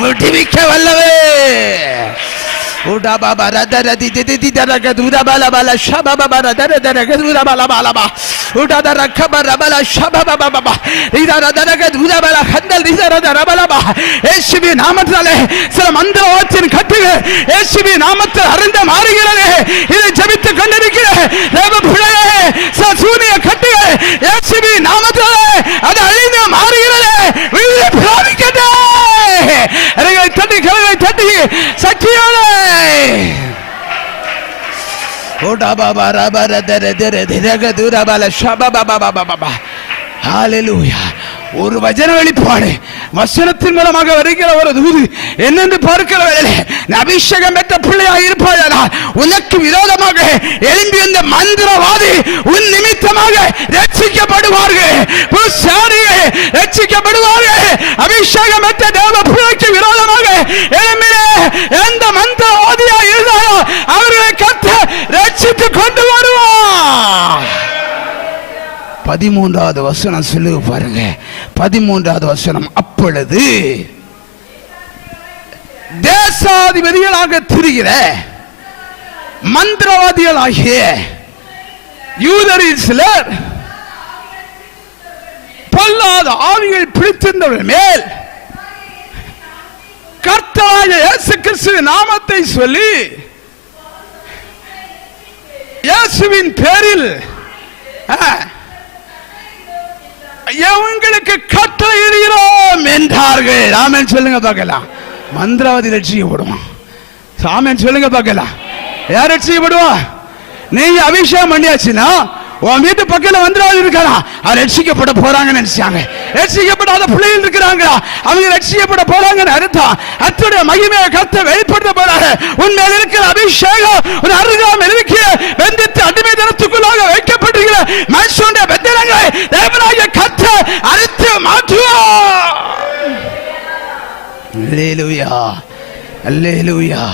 விடுவிக்க வல்லவே. Udababa radaradi dididara gadura bala bala shababa radara gadura bala bala ba udadara kabara bala shababa baba idara gadura bala khandal idara bala ba இயேசுவின் நாமத்தினாலே சில மந்திரவாதத்தின் கட்டுகள் இயேசுவின் நாமத்தில் அறுந்து மாறுகிறது. இதை ஜெபித்துக் கொண்டிருக்கிற தேவ பிள்ளையே, சூனிய கட்டுகள் இயேசுவின் நாமத்தினாலே அது அழிந்து மாறுகிறது. விடுதலை பிராபிக்கட்டும். கரங்களை தட்டி, கரங்களை தட்டி சக்தியோடு ஓடா பாபா ரபர தர தர திரக தூர பால ஷபா பாபா பாபா பாபா. ஹalleluya. ஒரு வசன வெளிப்பாடு வசனத்தின் மூலமாக வருகிற ஒரு தூது என்னென்று பார்க்கிற வேளையிலே அபிஷேகம் பெற்ற பிள்ளையாக இருப்பாயானால் உனக்கு விரோதமாக எழும்பி வந்த மந்திரவாதி உன் நிமித்தமாக ரட்சிக்கப்படுவார்கள். ரட்சிக்கப்படுவார்கள். அபிஷேகம் பெற்ற தேவ பிள்ளைக்கு விரோதமாக எழும்பின எந்த மந்திரவாதியா இருந்தாலும் அவர்களை கர்த்தர் ரட்சித்து கொண்டு வருவார். 13வது வசனம் சொல்லுங்க பாருங்க. 13வது வசனம், அப்பொழுது தேசாதிபதிகளாக திரிகிற மந்திரவாதிகளாகிய யூதரில் சிலர் பொல்லாத ஆவிகள் பிடித்திருந்தவர்கள் மேல் கர்த்தராகிய இயேசு கிறிஸ்துவின் நாமத்தை சொல்லி இயேசுவின் பேரில் எங்களுக்கு கட்டளையிடுகிறோம் என்றார்கள். ஆமென் சொல்லுங்க பார்க்கலாம். மந்திரவாதி ரட்சிக்கப்படுவான். ஆமென் சொல்லுங்க பார்க்கலாம். யார் ரட்சிக்கப்படுவா? நீங்க அபிஷேகம் பண்ணியாச்சுன்னா உன் வீட்டு பக்கத்துல மந்திரவாதி இருக்காரா, அது ரட்சிக்கப்பட போறாங்கன்னு நினைச்சாங்க. ரட்சிக்கப்படாத பிள்ளைகள் இருக்கிறாங்க, அவங்க ரட்சிக்கப்பட போறாங்கன்னு அர்த்தம். அத்துடைய மகிமையை கர்த்தர் வெளிப்படுத்த போறாங்க. உன்மேல் இருக்கிற அபிஷேகம் உன் அருகாமல் இருக்கிற பந்தத்து அடிமைத்தனத்துக்குள்ளாக வைக்கப்பட்டிருக்கிற மனுஷனுடைய பந்தனங்களை தேவனாகிய கர்த்தர் அறுத்து மாற்றுவார். அல்லேலூயா, அல்லேலூயா,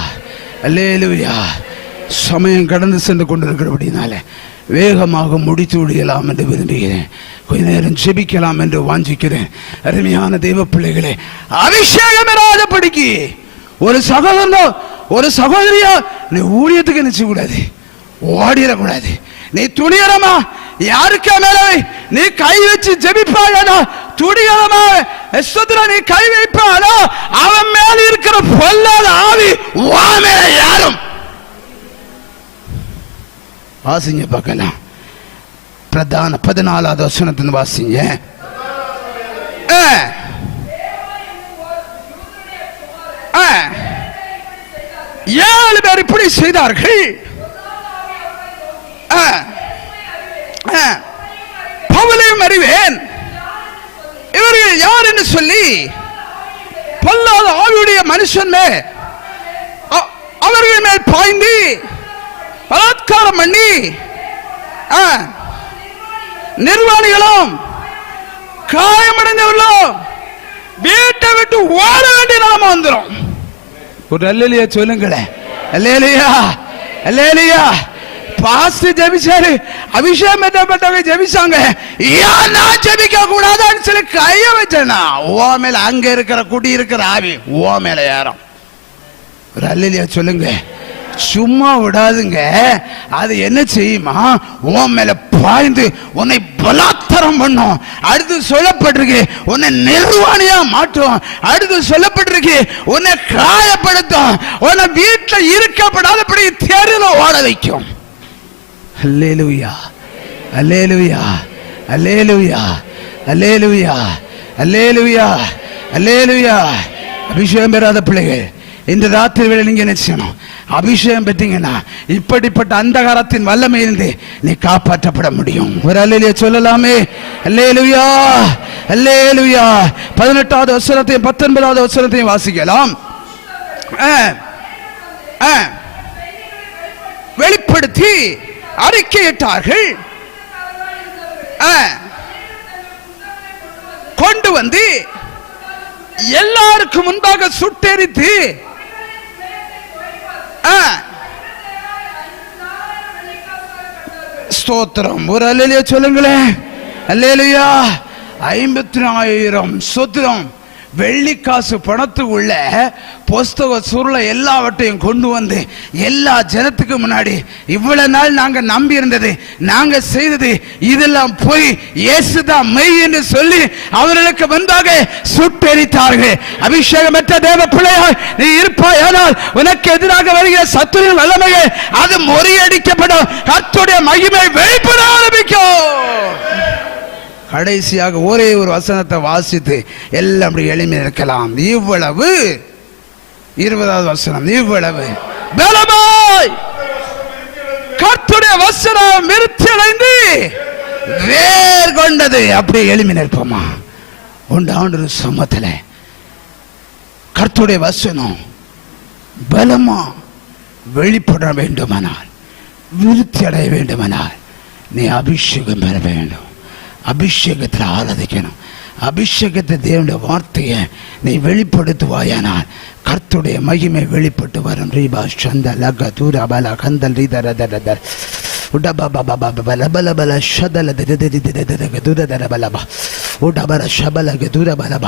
அல்லேலூயா. சமயம் கடந்து சென்று கொண்டிருக்கிறபடினால வேகமாக முடித்து விடலாம் என்று விரும்புகிறேன். கொஞ்ச நேரம் ஜெபிக்கலாம் என்று வாஞ்சிக்கிறேன். அருமையான தெய்வ பிள்ளைகளே, அபிஷேகம் இராதபடிக்கு ஒரு சகோதரனோ ஒரு சகோதரியோ நீ ஊழியத்துக்கு நினைச்சு கூடாது, ஓடிடக்கூடாது. நீ துணிகரமா யாருக்கா மேல நீ கை வச்சு ஜெபிப்பாயா, துணிகரமா நீ கை வைப்பானோ அவன் மேல இருக்கிற பொல்லாத ஆவி வா மேல யாரும் வாசிங்க பார்க்கலாம். பிரதான 14வது வசனத்தின் வாசிங்க. 7 பேர் இப்படி செய்தார்கள். பவுலையும் அறிவேன், இவர்கள் யார் என்று சொல்லி பொல்லாத ஆவியுடைய மனுஷன் அவர்கள் மேல் பாய்ந்து பலாத்காரம் பண்ணி நிர்வாணிகளும் காயமடைந்தவர்களும் வீட்டை விட்டு ஓட வேண்டிய நிலைமை வந்துடும். ஒரு அல்லேலூயா சொல்லுங்களேன். அல்லேலூயா, அல்லேலூயா. பாஸ்டர் ஜெபிச்சாரு, அபிஷேகம் பெற்றப்பட்டவங்க ஜெபிச்சாங்க, ஏன் நான் ஜெபிக்க கூடாதுன்னு சொல்லி கைய வச்சேன்னா ஓ மேல அங்க இருக்கிற குடி இருக்கிற ஆவி ஓ மேல ஏறும். ஒரு அல்லேலூயா சொல்லுங்க. சும்மா விடாதுங்க, அது என்ன செய்யுமா, உன் மேல பாய்ந்து உன்னை பலாத்காரம் பண்ணும். அடுத்து சொல்லப்பட்டிருக்கு உன்னை நிர்வாணியா மாற்றும். அடுத்து சொல்லப்பட்டிருக்கு உன்னை காயப்படுத்தும். உன்னை வீட்டில் இருக்கப்படாதபடி தெருல ஓட வைக்கும். அல்லேலூயா, அல்லேலூயா, அல்லேலூயா, அல்லேலூயா, அல்லேலூயா, அல்லேலூயா. அபிஷேகம் பெறாத பிள்ளைகள் இன்று ராத்திரி வேளை நீங்க என்ன செய்யணும்? அபிஷேகம் பெற்றீங்கன்னா இப்படிப்பட்ட அந்தகாரத்தின் வல்லமையிலிருந்து நீ காப்பாற்றப்பட முடியும். ஒரு அல்லேலூயா சொல்லலாமே. அல்லேலூயா, அல்லேலூயா. 18வது வசனத்தையும் 19வது வசனத்தையும் வாசிக்கலாம். வெளிப்படுத்தி அறிக்கையிட்டார்கள். கொண்டு வந்து எல்லாருக்கும் முன்பாக சுட்டெரித்து ஸ்தோத்திரம். ஒரு அல்லேலூயா சொல்லுங்களேன். அல்லேலூயா. 54,000 சொத்திரம் வெள்ளிக்காசு பணத்துக்குள்ள புஸ்தக சுருளை எல்லாவற்றையும் கொண்டு வந்து எல்லா ஜனத்துக்கு முன்னாடி இவ்வளவு நாள் நாங்க நம்பி இருந்தது, நாங்க செய்தது இதெல்லாம் போய் இயேசுதான் மெய் என்று சொல்லி அவர்களுக்கு முன்பாக சுட்டெரித்தார்கள். அபிஷேகம் பெற்ற தேவ பிள்ளையாய் நீ இருப்பாயானால் உனக்கு எதிராக வருகிற சத்துருவின் வல்லமையை அது முறியடிக்கப்படும். கர்த்தருடைய மகிமை வெளிப்பட ஆரம்பிக்கும். கடைசியாக ஒரே ஒரு வசனத்தை வாசித்து எல்லாம் எளிமையாக இருக்கலாம். இவ்வளவு 20வது வசனம். இவ்வளவு பலமாய் கர்த்தருடைய வசனம் மிருத்தியடைந்து வேர் கொண்டது. அப்படியே எளிமை நிற்போமா? உண்டாண்டு சமத்துல கர்த்தருடைய வசனம் பலமா வெளிப்பட வேண்டுமானால், விருத்தி அடைய வேண்டுமானால் நீ அபிஷேகம் பெற வேண்டும். அபிஷேகத்தில் ஆராதிக்கணும். அபிஷேகத்தை தேவனுடைய வார்த்தையை நீ வெளிப்படுத்துவாயானால் கர்த்தருடைய மகிமை வெளிப்பட்டு வரும். ரீபா சந்த லக தூர பல கந்தல் ரீதர் உடபபபபலபலபல ஷதல துததரபலப உடபர ஷபலக துரபலப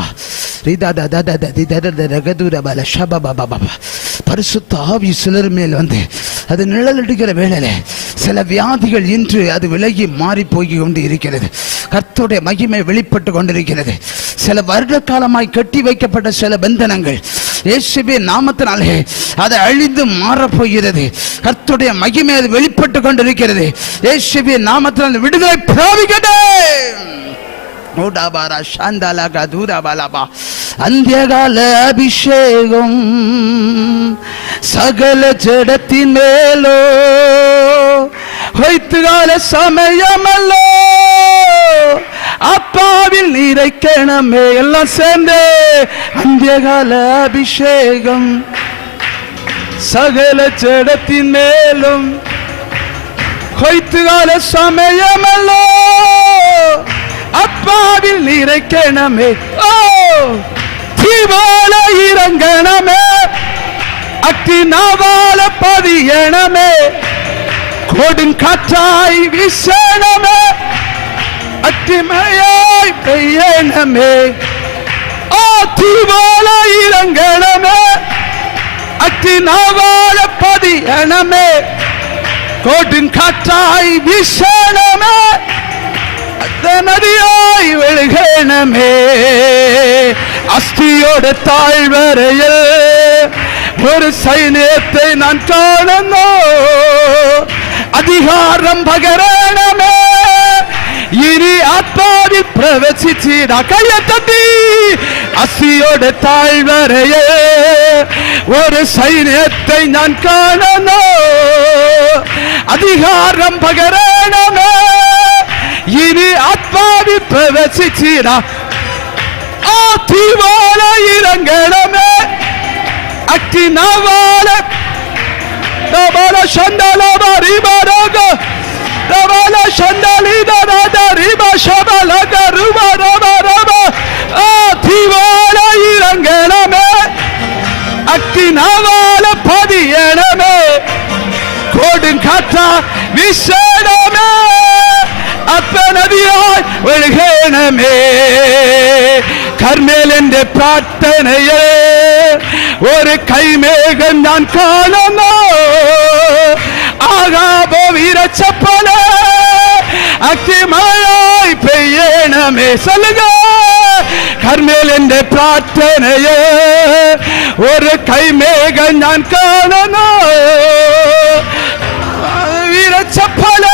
ரிதததததததரகதுரபல ஷபபபப. பரிசுத்த ஆவி சிலர் மேல் வந்து அது நிழலடிக்கிற வேளையில சில வியாதிகள் இன்று அது விலகி மாறி போய் கொண்டு இருக்கிறது. கர்த்தருடைய மகிமை வெளிப்பட்டு கொண்டிருக்கிறது. சில வருட காலமாய் கட்டி வைக்கப்பட்ட சில பந்தனங்கள் இயேசுவின் நாமத்தினாலே அது அழிந்து மாறப் போகிறது. கர்த்தருடைய மகிமை அது வெளிப்பட்டு கொண்டிருக்கிறது. இயேசுவின் நாமத்தினால் விடுதலை பிராபிக்கட்டும். அந்தியகால அபிஷேகம் சகல ஜடத்தின் மேலோ வைத்துகால சமயமல்லோ அப்பாவில் நிறைக்கணமே. எல்லாம் சேர்ந்து அந்தியகால அபிஷேகம் சகல ஜடத்தின் மேலும் கொய்த்துகால சமயமல்லோ அப்பாவில் நிறைக்கணமே. ஓ தீவால இறங்கணமே அக்கினாவால பதியணமே கொடுங்காற்றாய் வீசணமே அத்திமையாய் பெய்யணமே. ஓ தீவால இறங்கணமே அக்கினாவால பதியணமே கொடுங்காற்றாய் வீசணமே நதியாய் வெளுகணமே. அஸ்தியோட தாழ்வரையில் ஒரு சைனியத்தை நான் காணணும். அதிகாரம் பகரணமே இனி ஆத்மாவில் பிரவேசிச்சீரா. கையை தட்டி அஸ்தியோட தாழ்வரையில் ஒரு சைனியத்தை நான் காணணும். அதிகாரம் பகரணமே இனி ஆத்மாவில் பிரவேசிச்சீரா. தீவால இறங்கணமே அக்கினாவால தபால சண்டலப ரிபரக தபால சண்டலிதரத ரிப ஷபலக ருபரபரப. தீவால இறங்கணமே அக்கினாவால பதியணமே கொடுங்காற்றா வீசணமே அப்ப நதியாய் ஒழுகணமே. கர்மேல் என்ற பிரார்த்தனையே ஒரு கைமேகம் நான் காணணும். ஆகாபோ வீரச்சப்பல அக்கிமழாய் பெய்யணமே. சொல்லுங்க கர்மேல் என்ற பிரார்த்தனையே ஒரு கைமேகம் நான் காணணும். வீரச்சப்பல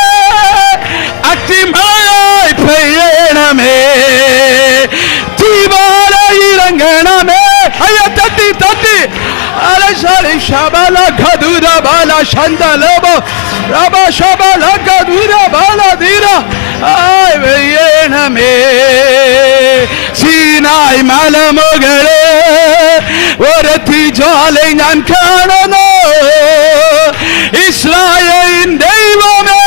அக்கிமழாய் பெய்யணமே தீவால இறங்கணமே. ஐயா தட்டி தட்டி அலசரி ஷபல கதுர பால சந்தலபோ ரப ஷபல கதுர பால தீரா ஆய் வெய்யணமே. சீனாய் மலமுகளே ஒரு தீஜாலை நான் காணணும். இஸ்ராயேலின் தெய்வமே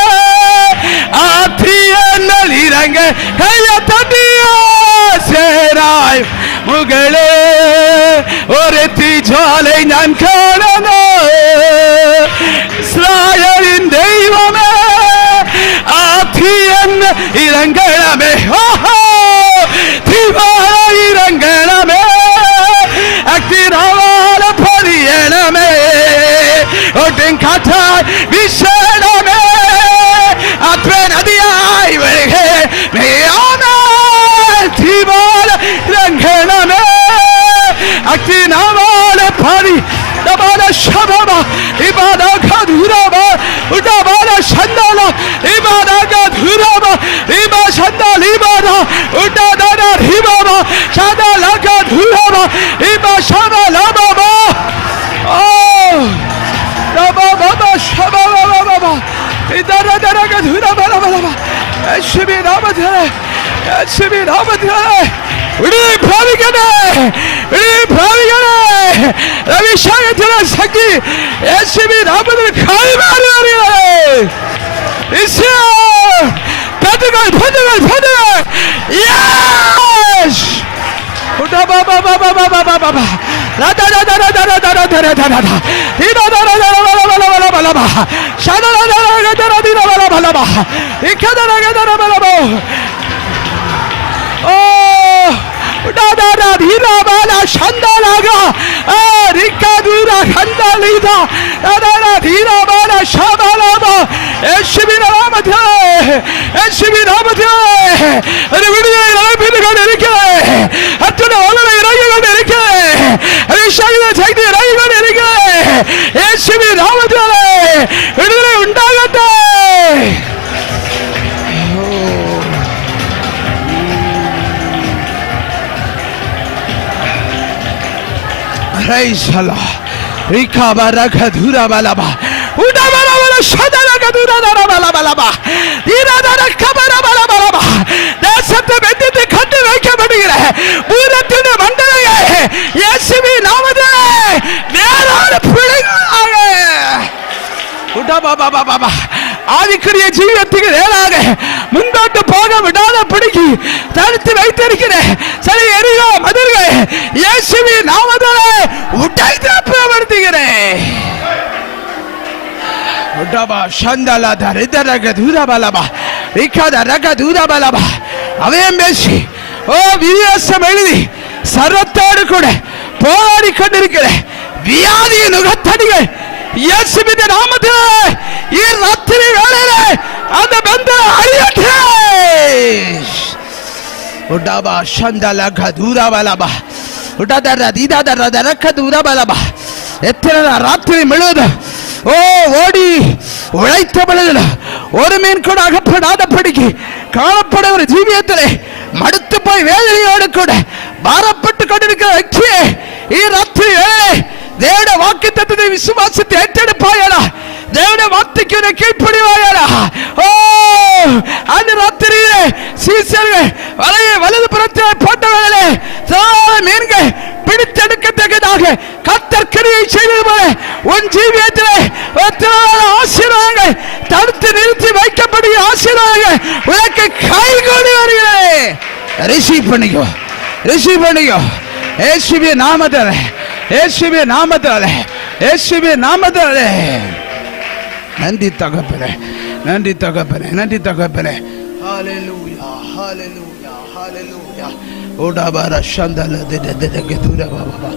ஆத்தியன்னல் இறங்க. கையை தட்டியா சேராய் முகளே ஒரு தீஜாலை நான் காணணும். இஸ்ராயேலின் தெய்வமே ஆத்தியன் இறங்கணமே. தீவால இறங்கணமே அக்கினாவால பதியணமே ஒட்டுங்காற்றாய் வீசணமே அப்ப நதியாய் வெளுகே மேயாமே. தீவால இறங்கணமே அக்கினாவால பதி தபால ஷபப இபாதா கதுரப உடபால சந்தல இபாதா கதுரப இபா சந்தல இபாதா உடதன ரிபப சந்தல கதுரப இபா ஷபலபப. ஓ ரபப ஷபபப இதரதர கதுரபலப. யேசுவே நாமத்திலே யேசுவே நாமத்திலே விடுதலை பிராபிக்கணே விடுதலை பிராபிக்கணே. அபிஷேகத்திலே சக்தி இயேசுவே நாமத்திலே காய்மாறி வருகிறது. பெற்றுகள் பெற்றுகள் பெற்றுகள். எஸ் உடபபபபபபப Praise Allah. Rikaba rakadura balaba. Udabala bala shadala kadura dara balaba. Dira dara kabara balaba. தேசத்தை வெட்டி கட்டி வைக்கப்படுகிற பூரத்தின் மண்டலையே இயேசுவின் நாமத்திலே நேரான பிள்ளைகளாக உடபாபாபாபா ஆவிக்குரிய ஜீவியத்துக்கு நேராக முன்போட்டு போக விடாத பிடிக்கி தடுத்து வைத்திருக்கிற சரி எரிகோ மதில்கள் இயேசுவின் நாமத்திலே உடைத்து அப்புறப்படுத்துகிறேன். உடபா சந்தலா தரிதரக தூரபலபா ரிகதரக தூரபலபா அவன் பேசி ஓ வியாசம் எழுதி சர்வத்தோடு கூட போராடி கொண்டிருக்கிற வியாதியின் நுகத்தடிகள் இயேசுவின் நாமத்திலே இராத்திரி வேளையிலே அந்த பந்தனை அழியட்ടെ. உடபா சந்தலக தூரபலபா உடதர திததரக தூரபலபா எத்தனை ராத்திரி முழுவதும் ஓ ஓடி உழைத்த பொழுது ஒரு மீன் கூட அகப்படாதபடிக்கு காணப்பட ஒரு ஜீவியத்திலே மடுத்து போய் வேதனையோடு கூட பாரப்பட்டு கொண்டிருக்கிற വ്യക്തിയെ ഈ രാത്രി தேவனுடைய வாக்குத்தத்தத்தை விசுவாசித்து ஏற்றெடுப்பாயாடா. தேவனுடைய வார்த்தைக்கு கீழ்ப்படிவாயாடா. ஓ அந்த ராத்திரியிலே சீசர்கள் வலையை வலது புறத்தில் போட்ட வேளையிலே மீன்கள் பிடித்தெடுக்கத்தக்கதாக கர்த்தர் கிரியை செய்தது போல உன் ஜீவியத்திலே ஆசீர்வாதங்கள் தடுத்து நிறுத்தி வைக்கப்படுகிற ஆசீர்வாதங்கள் உனக்கு கைகூடி வருகிறே. ரிசீவ் பண்ணிக்கோ, ரிசீவ் பண்ணிக்கோ. இயேசுவின் நாமத்திலே, இயேசுவின் நாமத்திலே, இயேசுவின் நாமத்திலே. நன்றி தகப்பனே, நன்றி தகப்பனே, நன்றி தகப்பனே. ஹalleluya, hallelujah, hallelujah. ஓடாபார சந்தல தெதெதெகதுரா பாபா